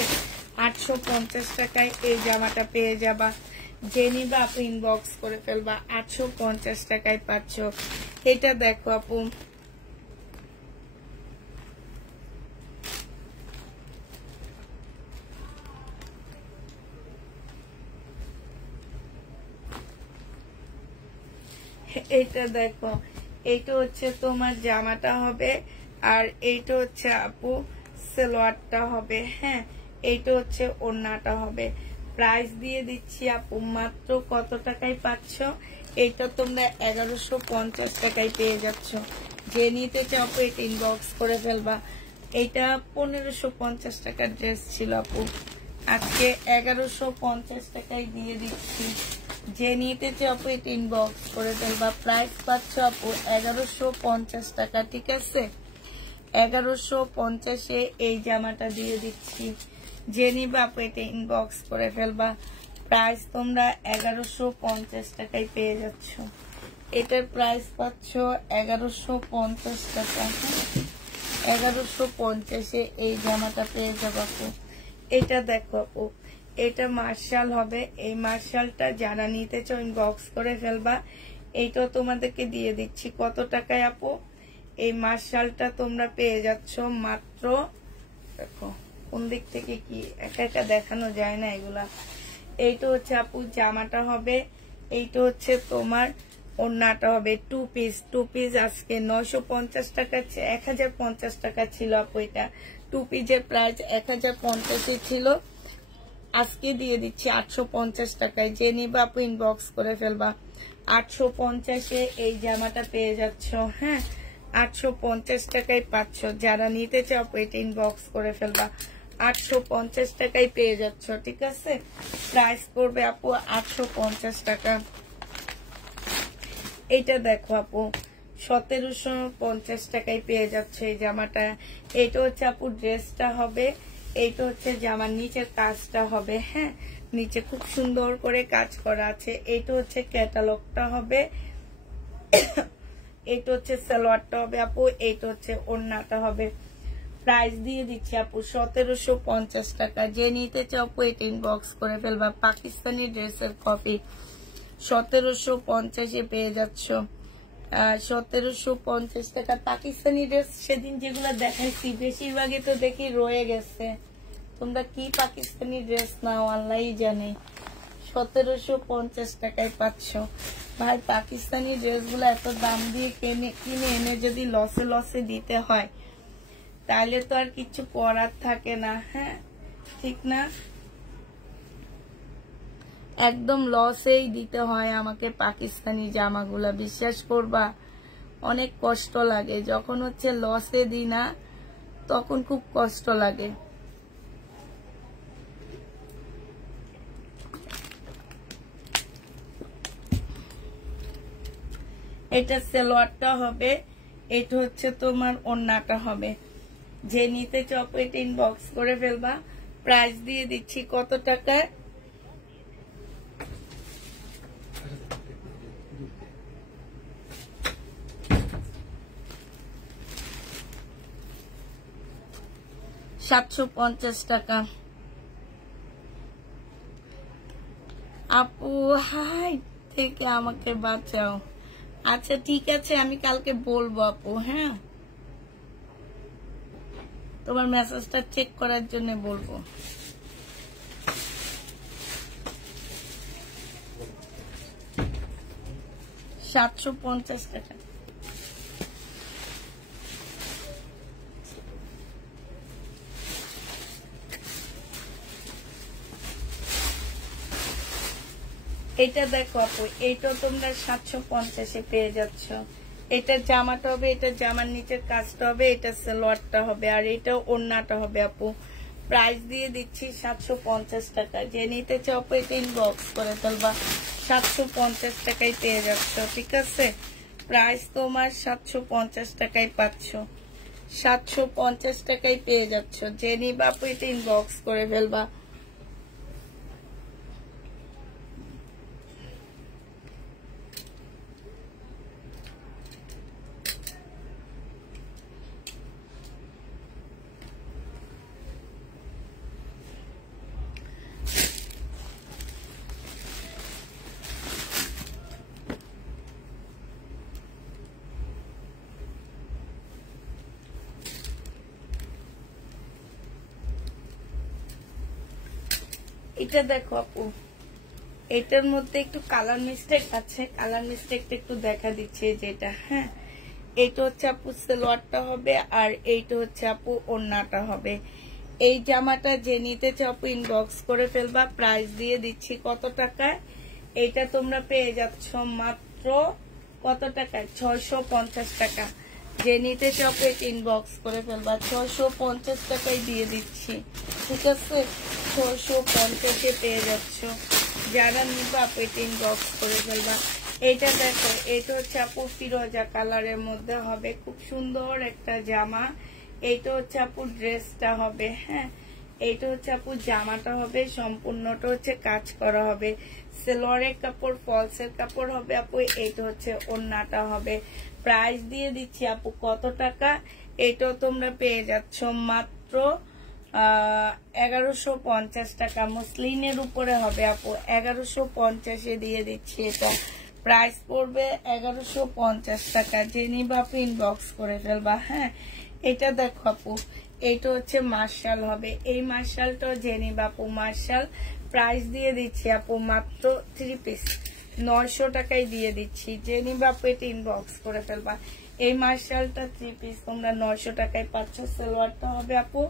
850 টাকায় এই জামাটা পেয়ে যাবা। যে নিবা আপু ইনবক্স করে ফেলবা। 850 টাকায় পাচ্ছ। এটা দেখো আপু, এইটা দেখো, এইটা হচ্ছে তোমার জামাটা হবে, আর এইটা হচ্ছে আপু সালোয়ারটা হবে। হ্যাঁ, এইটা হচ্ছে ওড়নাটা হবে। প্রাইস দিয়ে দিচ্ছি আপু মাত্র কত টাকায় পাচ্ছ? এইটা তোমরা 1150 টাকায় পেয়ে যাচ্ছ। যে নিতে চাও আপু এটা ইনবক্স করে ফেলবা। এইটা 1550 টাকার ড্রেস ছিল আপু, আজকে 1150 টাকায় দিয়ে দিচ্ছি। যে নিতে চাও আপু এটা ইনবক্স করে ফেলবা। প্রাইস পাচ্ছ আপু 1150 টাকা, ঠিক আছে? 1150-এ এই জামাটা দিয়ে দিচ্ছি। যে নিবা আপু এটা ইনবক্স করে ফেলবা। প্রাইস তোমরা 1150 টাকায় পেয়ে যাচ্ছ। এটার প্রাইস পাচ্ছ 1150 টাকা। 1150-এ এই জামাটা পেয়ে যাবো আপু। এটা দেখো আপু, এটা মার্শাল হবে। এই মার্শালটা যারা নিতে চাও ইনবক্স করে ফেলবা। এইটাও তোমাদেরকে দিয়ে দিচ্ছি কত টাকায় আপু? এই মার্শালটা তোমরা পেয়ে যাচ্ছ মাত্র, দেখো কোন দিক থেকে কি একা একা দেখানো যায় না এগুলা। এইটা হচ্ছে আপু জামাটা হবে, এইটা হচ্ছে তোমার ওড়নাটা হবে। টু পিস আজকে 950 টাকা, 1050 টাকা ছিল আপু। এটা টু পিসের প্রাইস 1050 ছিল, আজকে দিয়ে দিচ্ছি 850 টাকায়। যে নিবা আপু ইনবক্স করে ফেলবা। 850-এ এই জামাটা পেয়ে যাচ্ছ। হ্যাঁ, 850 টাকায় পাচ্ছ। যারা নিতে চাও এটা ইনবক্স করে ফেলবা। 850 টাকায় পেয়ে যাচ্ছ, ঠিক আছে? প্রাইস করবে আপু 850 টাকা। এইটা দেখো আপু 1750 টাকায় পেয়ে যাচ্ছে এই জামাটা। এইটা হচ্ছে আপু ড্রেসটা হবে, এইটা হচ্ছে জামার নিচের কাজটা হবে। হ্যাঁ, নিচে খুব সুন্দর করে কাজ করা আছে। এইটা হচ্ছে ক্যাটালগটা হবে, এইটা হচ্ছে সালোয়ারটা হবে আপু, এইটা হচ্ছে ওড়নাটা হবে। প্রাইস দিয়ে দিচ্ছি আপু 1750 টাকা। যে নিতে চাও আপু এটা ইনবক্স করে ফেলবা। পাকিস্তানি ড্রেসের কপি 1750-এ পেয়ে যাচ্ছ। 1750 টাকা পাকিস্তানি ড্রেস। সেদিন যেগুলো দেখাইছি বেশিরভাগই তো দেখি রয়ে গেছে। তোমরা কি পাকিস্তানি ড্রেস নাও আল্লাহই জানে। 1750 টাকায় পাচ্ছ। ভাই পাকিস্তানি ড্রেসগুলো এত দাম দিয়ে কিনে এনে যদি লসে দিতে হয় তাহলে তো আর কিছু করার থাকে না। হ্যাঁ, ঠিক না? একদম লসেই দিতে হয় আমাকে পাকিস্তানি জামাগুলা। বিশ্বাস করবা অনেক কষ্ট লাগে যখন হচ্ছে লসে দিই না, তখন খুব কষ্ট লাগে। এটা সালোয়ারটা হবে, এটা হচ্ছে তোমার ওড়নাটা হবে। যে নিতে চাও এটা ইনবক্স করে ফেলবা। প্রাইস দিয়ে দিচ্ছি কত টাকায়? $750 টাকা। আপু হাই থেকে আমাকে বাঁচাও। আচ্ছা ঠিক আছে, আমি কালকে বলবো আপু। হ্যাঁ, তোমার মেসেজটা চেক করার জন্য বলবো। $750 টাকা। এটা দেখো আপু, এইটা তোমরা 750-এ পেয়ে যাচ্ছ। এটা জামাটা হবে, এটা জামার নিচের কাজটা হবে, এটা সালোয়ারটা হবে, আর এটা ওড়নাটা হবে আপু। প্রাইস দিয়ে দিচ্ছি 750 টাকা। যে নিতে চাও আপু এটা ইনবক্স করে ফেলবা। 750 টাকায় পেয়ে যাচ্ছ, ঠিক আছে? প্রাইস তোমার 750 টাকায় পাচ্ছ। 750 টাকায় পেয়ে যাচ্ছ। যে নিবা আপু এটা ইনবক্স করে ফেলবা। এটা দেখো আপু, এটার মধ্যে একটু কালার মিস্টেক আছে, কালার মিস্টেকটা একটু দেখা দিচ্ছে যেটা। হ্যাঁ, এইটা হচ্ছে আপু সালোয়ারটা হবে, আর এইটা হচ্ছে আপু ওড়নাটা হবে। এই জামাটা যে নিতে চাও আপু ইনবক্স করে ফেলবা। প্রাইস দিয়ে দিচ্ছি কত টাকায়, এইটা তোমরা পেয়ে যাচ্ছ মাত্র কত টাকায়, 650 টাকা। যে নিতে চাও আপু এটা ইনবক্স করে ফেলবা, 650 টাকায় দিয়ে দিচ্ছি। ঠিক আছে, 650-এ পেয়ে যাচ্ছ। যারা নিবা আপু এটা ইনবক্স করে ফেলবা। এটা দেখো, এটা হচ্ছে আপু ফিরোজা কালারের মধ্যে হবে, খুব সুন্দর একটা জামা। এইটা হচ্ছে আপু ড্রেসটা হবে। হ্যাঁ, এইটা হচ্ছে আপু জামাটা হবে, সম্পূর্ণটা হচ্ছে কাজ করা হবে। সেলোয়ারের কাপড়, ফলসের কাপড় হবে আপু। এইটা হচ্ছে ওড়নাটা হবে। প্রাইস দিয়ে দিচ্ছি আপু কত টাকা, এটাও তোমরা পেয়ে যাচ্ছ মাত্র 1150 টাকা। মুসলিনের উপরে হবে আপু, 1150-এ দিয়ে দিচ্ছি। এটা প্রাইস পড়বে 1150 টাকা। যে নিবা আপু ইনবক্স করে ফেলবা। হ্যাঁ, এটা দেখো আপু, এইটা হচ্ছে মার্শাল হবে। এই মার্শালটাও যে নিবা আপু মার্শাল। প্রাইস দিয়ে দিচ্ছি আপু মাত্র 3 পিস 900 টাকায় দিয়ে দিচ্ছি। যে নিবা আপু এটা ইনবক্স করে ফেলবা। এই মার্শালটা 3 পিস তোমরা 900 টাকায় পাচ্ছ। সালোয়ারটা হবে আপু,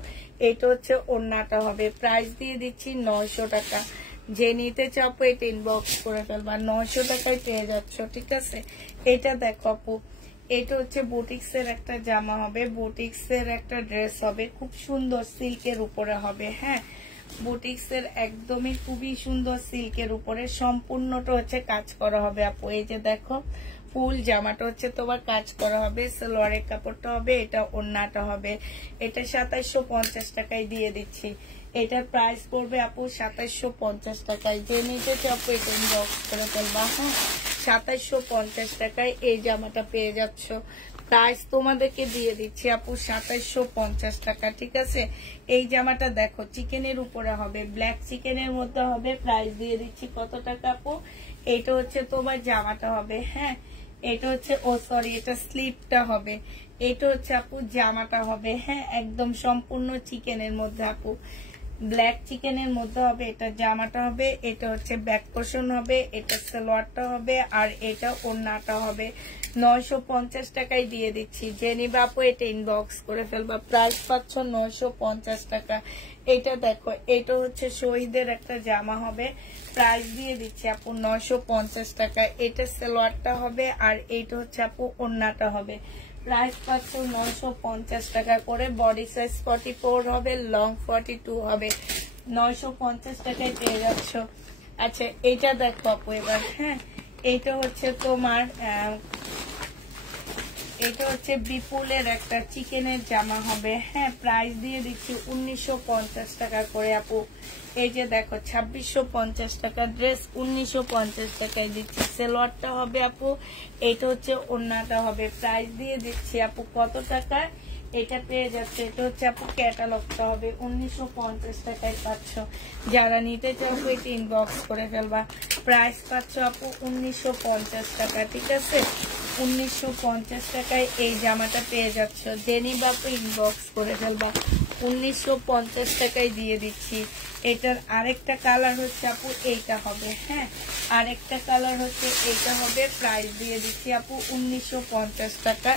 এটা হচ্ছে ওড়নাটা হবে। প্রাইস দিয়ে দিচ্ছি 900 টাকা। যে নিতে চাও আপু এটা ইনবক্স করে ফেলবা, 900 টাকায় পেয়ে যাচ্ছ। ঠিক আছে, এটা দেখো আপু, এটা হচ্ছে বুটিক্সের একটা জামা হবে, বুটিক্সের একটা ড্রেস হবে, খুব সুন্দর সিল্কের উপরে হবে। হ্যাঁ, বুটিক্সের একদমই খুবই সুন্দর সিল্কের উপরে, সম্পূর্ণটা হচ্ছে কাজ করা হবে আপু। এই যে দেখো, ফুল জামাটা হচ্ছে তোমার কাজ করা হবে, সালোয়ারের কাপড়টা হবে, এটা ওড়নাটা হবে। এটা 2750 টাকায় দিয়ে দিচ্ছি। এটার প্রাইস পড়বে আপু 2750 টাকায়। যে নিতে চাও আপু এটা ইনবক্স করে ফেলবা। হ্যাঁ, 2750 টাকায় এই জামাটা পেয়ে যাচ্ছ। প্রাইস তোমাদেরকে দিয়ে দিচ্ছি আপু 2750 টাকা। ঠিক আছে, এই জামাটা দেখো চিকেনের উপরে হবে, ব্ল্যাক চিকেনের মধ্যে হবে। প্রাইস দিয়ে দিচ্ছি কত টাকা আপু, এটা হচ্ছে তোমার জামাটা হবে। হ্যাঁ, এটা হচ্ছে সরি, এটা স্লিপটা হবে। এটা হচ্ছে আপু জামাটা হবে। হ্যাঁ, একদম সম্পূর্ণ চিকেনের মধ্যে আপু, ব্ল্যাক চিকেনের মধ্যে হবে। এটা জামাটা হবে, এটা হচ্ছে ব্যাক পোর্শন হবে, এটা সালোয়ারটা হবে, আর এটা ওড়নাটা হবে। 950 টাকায় দিয়ে দিচ্ছি। যে নিবা আপু এটা ইনবক্স করে ফেলবা। প্রাইস পাচ্ছ 950 টাকা। এটা দেখো, এটা হচ্ছে শহীদের একটা জামা হবে। প্রাইস দিয়ে দিচ্ছি আপু 950 টাকা। এটা সালোয়ারটা হবে, আর এইটা হচ্ছে আপু ওড়নাটা হবে। প্রাইস পাচ্ছ 950 টাকা করে। বডি সাইজ 44 হবে, লং 42 হবে। 950 টাকায় পেয়ে যাচ্ছ। আচ্ছা, এইটা দেখো আপু এবার। হ্যাঁ, এইটা হচ্ছে তোমার এটা হচ্ছে বিপুলের একটা চিকেনের জামা হবে। হ্যাঁ, প্রাইস দিয়ে দিচ্ছি 1950 টাকা করে আপু। এই যে দেখো 2650 টাকা ড্রেস 1950 টাকায় দিচ্ছি। সালোয়ারটা হবে আপু, এটা হচ্ছে ওড়নাটা হবে। প্রাইস দিয়ে দিচ্ছি আপু কত টাকা, এটা পেয়ে যাচ্ছে। এটা হচ্ছে আপু ক্যাটালগটা হবে, 1950 টাকায় পাচ্ছ। যারা নিতে চাও এটা ইনবক্স করে ফেলবা। প্রাইস পাচ্ছ আপু 1950 টাকা। ঠিক আছে, 1950 টাকায় এই জামাটা পেয়ে যাচ্ছ। যে নিবা আপু ইনবক্স করে ফেলবা। 1950 টাকায় দিয়ে দিচ্ছি। এটার আরেকটা কালার হচ্ছে আপু এইটা হবে। হ্যাঁ, আরেকটা কালার হচ্ছে এইটা হবে। প্রাইস দিয়ে দিচ্ছি আপু 1950 টাকা।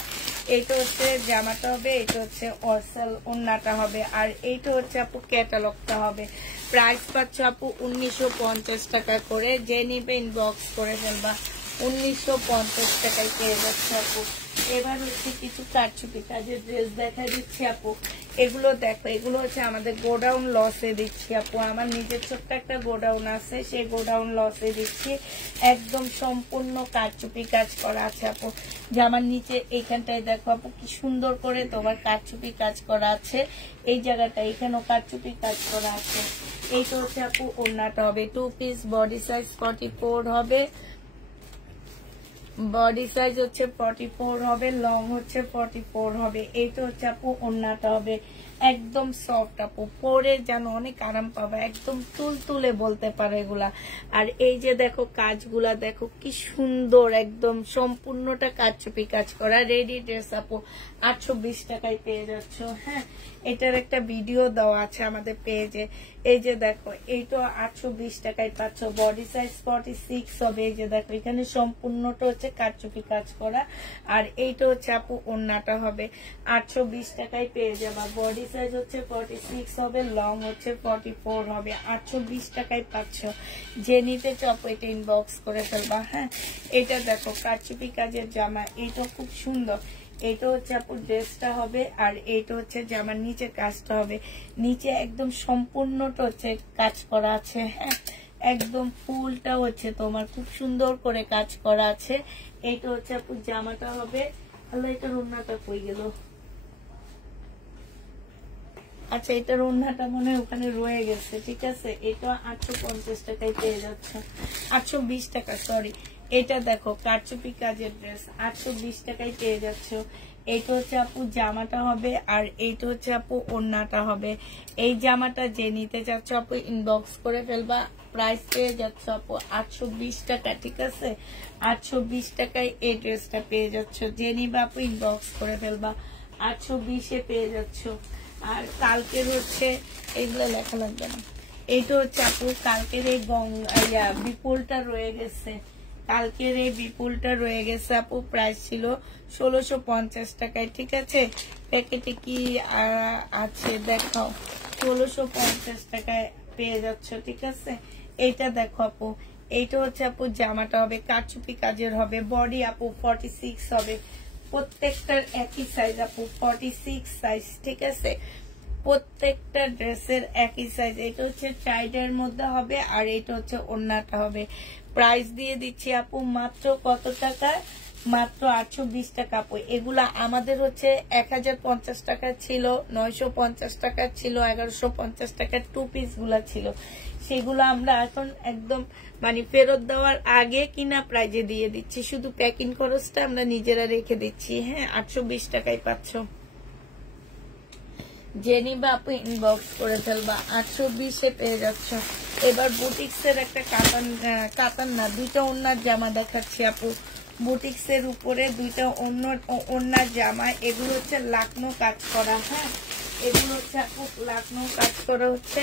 এটা হচ্ছে জামাটা হবে, এটা হচ্ছে অর্সাল ওড়নাটা হবে, আর এইটা হচ্ছে আপু ক্যাটালগটা হবে। প্রাইস পাচ্ছ আপু 1950 টাকা করে। যে নিবে ইনবক্স করে ফেলবা। 1950 টাকায় পেয়ে যাচ্ছে আপু। এবার হচ্ছে কিছু কারচুপি কাজের ড্রেস দেখা দিচ্ছি আপু। এগুলো দেখো, এগুলো হচ্ছে আমাদের গোডাউন লসে দিচ্ছি আপু। আমার নিজের ছোট্ট একটা গোডাউন আছে, সেই গোডাউন লসে দিচ্ছি। একদম সম্পূর্ণ কারচুপি কাজ করা আছে আপু। জামার নিচে এইখানটায় দেখো আপু কি সুন্দর করে তোমার কারচুপি কাজ করা আছে। এই জায়গাটা এখানেও কারচুপি কাজ করা আছে। এইটা হচ্ছে আপু ওড়নাটা হবে 2 পিস, বডি সাইজ 44 হবে, বডি সাইজ হচ্ছে 44 হবে, লং হচ্ছে 44 হবে। এইটা হচ্ছে আপু ওড়নাটা হবে একদম সফট আপু, পরে যেন অনেক আরাম পাবে, একদম তুলতুলে বলতে পারে এগুলা। আর এই যে দেখো কাজগুলা দেখো কি সুন্দর, একদম সম্পূর্ণটা কারচুপি কাজ করা রেডি ড্রেস আপু। 820 টাকায় পেয়ে যাচ্ছ। হ্যাঁ, এটার একটা ভিডিও দেওয়া আছে আমাদের পেজে। এই যে দেখো এইটা 820 টাকায় পাচ্ছ, বডি সাইজ 46 হবে। এই যে দেখো এখানে সম্পূর্ণটা হচ্ছে কারচুপি কাজ করা। আর এইটা হচ্ছে আপু ওড়নাটা হবে 820 টাকায় পেয়ে যাবা। বডি সাইজ হচ্ছে 46 হবে, লং হচ্ছে 44 হবে। 820 টাকায় পাচ্ছ। যে নিতে চাও এটা ইনবক্স করে ফেলবা। হ্যাঁ, এটা দেখো কারচুপি কাজের জামা, এইটা খুব সুন্দর। এইটা হচ্ছে আপু ড্রেসটা হবে, আর এইটা হচ্ছে জামার নিচে কাজটা হবে। নিচে একদম সম্পূর্ণটা হচ্ছে কাজ করা আছে। হ্যাঁ, একদম ফুলটা হচ্ছে তোমার খুব সুন্দর করে কাজ করা আছে। এইটা হচ্ছে আপু জামাটা হবে। আল্লাহ, এটার ওড়নাটা কই গেল? আচ্ছা, এটার ওড়নাটা মনে হয় ওখানে রয়ে গেছে। ঠিক আছে, এটা 850 টাকায় পেয়ে যাচ্ছ। 820 টাকা, সরি। এটা দেখো কারচুপি কাজের ড্রেস 820 টাকায় পেয়ে যাচ্ছ। এইটা হচ্ছে আপু জামাটা হবে, আর এইটা হচ্ছে আপু ওড়নাটা হবে। এই জামাটা যে নিতে চাচ্ছ আপু ইনবক্স করে ফেলবা। প্রাইস পেয়ে যাচ্ছ আপু 820 টাকা। ঠিক আছে, 820 টাকায় এই ড্রেসটা পেয়ে যাচ্ছ। যে নিবা আপু ইনবক্স করে ফেলবা। 820-এ পেয়ে যাচ্ছ। আর কালকের হচ্ছে এগুলো লেখা লাগবে না। এইটা হচ্ছে আপু কালকের এই বিপুলটা রয়ে গেছে। কালকের এই বিপুলটা রয়ে গেছে আপু। প্রাইস ছিল 1650 টাকায়। ঠিক আছে, প্যাকেটে কি আছে দেখাও। 1650 টাকায় পেয়ে যাচ্ছ। ঠিক আছে, এইটা দেখো আপু। এইটা হচ্ছে আপু জামাটা হবে কারচুপি কাজের হবে। বডি আপু 46 হবে। প্রত্যেকটার একই সাইজ আপু, 46 সাইজ। ঠিক আছে, প্রত্যেকটা ড্রেসের একই সাইজ। এটা হচ্ছে টাইডের মধ্যে হবে, আর এটা হচ্ছে ওড়নাটা হবে। প্রাইস দিয়ে দিচ্ছি আপু মাত্র কত টাকা? মাত্র 820 টাকা আপু। এগুলা আমাদের হচ্ছে 1050 টাকা ছিল, 950 টাকা ছিল, 1150 টাকার 2 পিস গুলা ছিল। সেগুলো আমরা এখন একদম মানে ফেরত দেওয়ার আগে কিনা প্রাইজে দিয়ে দিচ্ছি। শুধু প্যাকিং খরচটা আমরা নিজেরা রেখে দিচ্ছি। হ্যাঁ, 820 টাকায় পাচ্ছ। জেনিবা আপু ইনবক্স করে ফেলবা। 820-এ পেয়ে যাচ্ছ। এবার বুটিক্সের একটা কাতান না, দুইটা ওড়নার জামা দেখাচ্ছি আপু। বুটিক্সের উপরে দুইটা ওড়নার জামা। এগুলো হচ্ছে লাকনো কাজ করা। হ্যাঁ, এগুলো হচ্ছে আপু লাকনো কাজ করা হচ্ছে।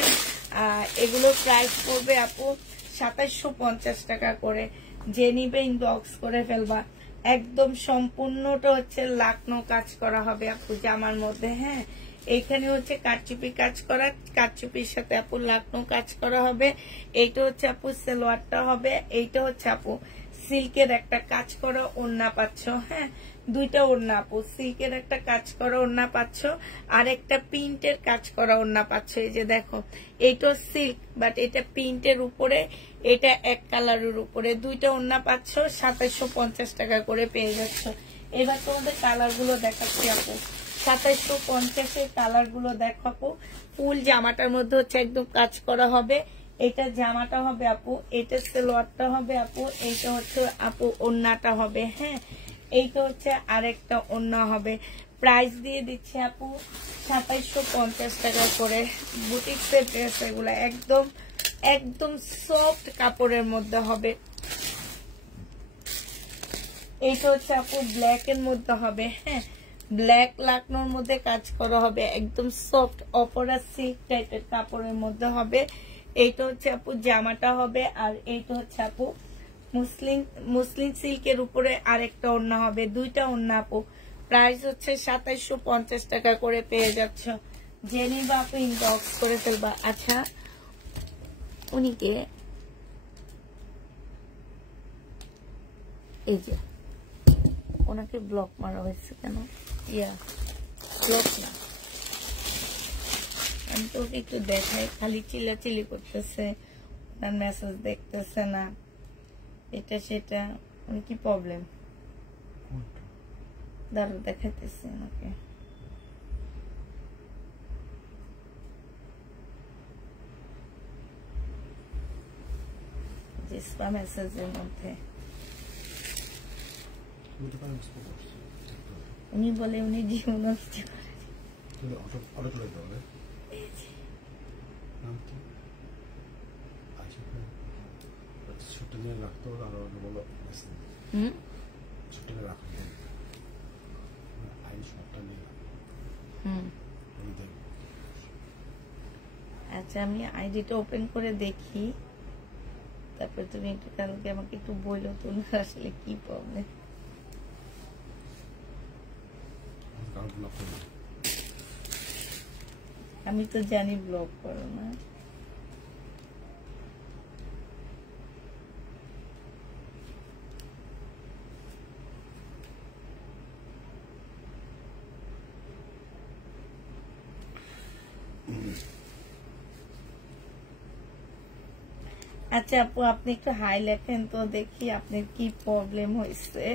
এগুলো প্রাইস পড়বে আপু 2750 টাকা করে। যে নিবে ইনবক্স করে ফেলবা। একদম সম্পূর্ণটা হচ্ছে লাকনো কাজ করা হবে আপু জামার মধ্যে। হ্যাঁ, এইখানে হচ্ছে কারচুপি কাজ করা, কারচুপির সাথে আপু লাকনো কাজ করা হবে। এইটা হচ্ছে আপু সালোয়ারটা হবে। এইটা হচ্ছে আপু সিল্কের একটা কাজ করা ওড়না পাচ্ছ। হ্যাঁ, দুইটা ওড়না আপু, সিল্কের একটা কাজ করা ওড়না পাচ্ছ, আর একটা প্রিন্টের কাজ করা ওড়না পাচ্ছ। এই যে দেখো, এইটা সিল্ক বাট এটা প্রিন্টের উপরে, এটা এক কালারের উপরে। দুইটা ওড়না পাচ্ছ, 2750 টাকা করে পেয়ে যাচ্ছ। এবার তোমাদের কালার গুলো দেখাচ্ছি আপু। 2750-এর কালার গুলো দেখাবো। ফুল জামাটার মধ্যে হচ্ছে একদম কাজ করা হবে। এটা জামাটা হবে আপু, এটা সালোয়ারটা হবে আপু, এইটা হচ্ছে আপু ওড়নাটা হবে। হ্যাঁ, এইটা হচ্ছে আরেকটা ওড়না হবে। প্রাইস দিয়ে দিচ্ছে আপু 2750 টাকা করে। বুটিক্সের ড্রেস এগুলা একদম একদম সফট কাপড়ের মধ্যে হবে। এইটা হচ্ছে আপু ব্ল্যাক এর মধ্যে হবে। হ্যাঁ, ব্ল্যাক লাকনোর মধ্যে কাজ করা হবে, একদম সফট অপরা সিল্ক টাইপের কাপড়ের মধ্যে হবে। এইটা হচ্ছে আপু জামাটা হবে, আর এইটা হচ্ছে আপু মুসলিম সিল্কের উপরে আরেকটা ওড়না হবে। দুইটা ওড়না আপু। প্রাইস হচ্ছে 2750 টাকা করে পেয়ে যাচ্ছ। জেনি বা আপু ইনবক্স করে ফেলবা। আচ্ছা, উনিকে এই যে ওনাকে ব্লক মারা হয়েছে কেন? ইয়া ব্লক না, আমি তো ওকে একটু দেখাই, খালি চিল্লাচিল্লি করতেছে, ওনার মেসেজ দেখতেছে না, এটা সেটা। কি প্রবলেম? দাঁড়ো দেখাইতেছে আমাকে। যে স্প্যাম মেসেজের মধ্যে উনি বলে উনি জীবনও কিছু করেনি। আচ্ছা আমি আইডিটা ওপেন করে দেখি, তারপর তুমি একটু কালকে আমাকে একটু বললো তোমার আসলে কি প্রবলেম। আমি তো জানি ব্লক করো না। আচ্ছা আপু আপনি একটু হাই লেখেন তো দেখি আপনার কি প্রবলেম হয়েছে,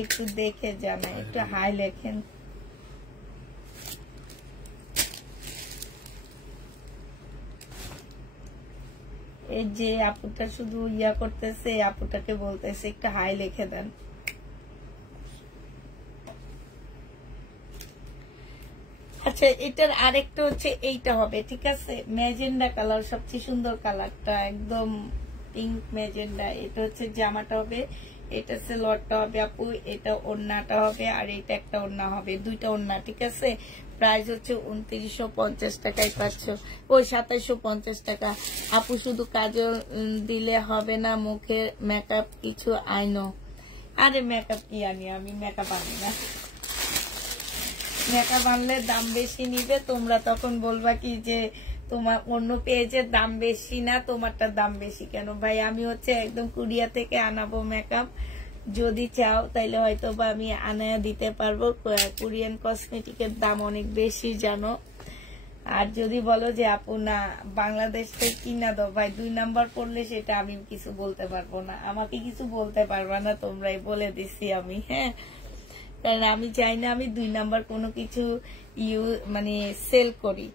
একটু দেখে জানাই, একটু হাই লেখেন। এই যে আপুটা শুধু ইয়া করতেছে, আপুটাকে বলতেছে একটু হাই লিখে দেন। আচ্ছা এটার আরেকটা হচ্ছে এইটা হবে, ঠিক আছে, ম্যাজেন্ডা কালার, সবচেয়ে সুন্দর কালারটা, একদম পিঙ্ক ম্যাজেন্ডা। এটা হচ্ছে জামাটা হবে, এটা হচ্ছে লটটা হবে আপু, এটা ওড়নাটা হবে, আর এটা একটা ওড়না হবে, দুইটা ওড়না, ঠিক আছে। প্রাইস হচ্ছে 2950 টাকায় পাচ্ছ, ওই 2750 টাকা। আপু শুধু কাজল দিলে হবে না, মুখে মেকআপ কিছু আইনো। আরে মেকআপ কি আনি, আমি মেকআপ আনি না। মেকআপ আনলে দাম বেশি নিবে, তোমরা তখন বলবা কি যে তোমার অন্য পেজের দাম বেশি না, তোমারটা দাম বেশি কেন। ভাই আমি হচ্ছে একদম কুরিয়া থেকে আনাবো মেকআপ, যদি চাও তাইলে হয়তো বা আমি আনায়া দিতে পারবো। কোরিয়ান কসমেটিকের দাম অনেক বেশি জানো। আর যদি বলো যে আপু না বাংলাদেশ থেকে কিনা দাও, ভাই 2 নাম্বার পড়লে সেটা আমি কিছু বলতে পারবো না, আমাকে কিছু বলতে পারবা না, তোমরাই বলে দিছি আমি। হ্যাঁ, কারণ আমি চাই না আমি 2 নাম্বার কোনো কিছু মানে সেল করি।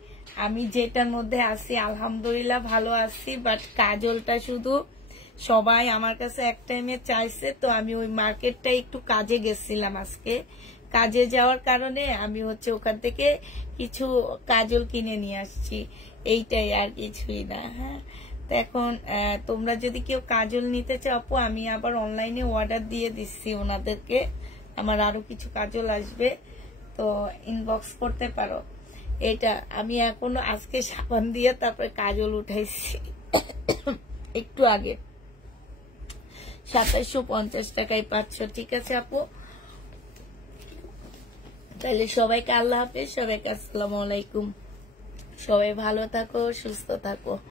আমি যেটার মধ্যে আছি আলহামদুলিল্লাহ ভালো আছি, বাট কাজলটা শুধু সবাই আমার কাছে এক টাইমে চাইছে, তো আমি ওই মার্কেটটা একটু কাজে গেছিলাম আজকে, কাজে যাওয়ার কারণে আমি হচ্ছে ওখান থেকে কিছু কাজল কিনে নিয়ে আসছি, এইটাই আর কিছুই না। হ্যাঁ, তো এখন তোমরা যদি কেউ কাজল নিতে চাও আপু, আমি আবার অনলাইনে অর্ডার দিয়ে দিচ্ছি ওনাদেরকে, আমার আরো কিছু কাজল আসবে, তো ইনবক্স করতে পারো। এটা আমি এখনো আজকে সাবান দিয়ে তারপরে কাজল উঠাইছি একটু আগে, 2750 টাকায় পাচ্ছ, ঠিক আছে আপু। তাহলে সবাইকে আল্লাহ হাফেজ, সবাইকে আসসালামু আলাইকুম, সবাই ভালো থাকো, সুস্থ থাকো।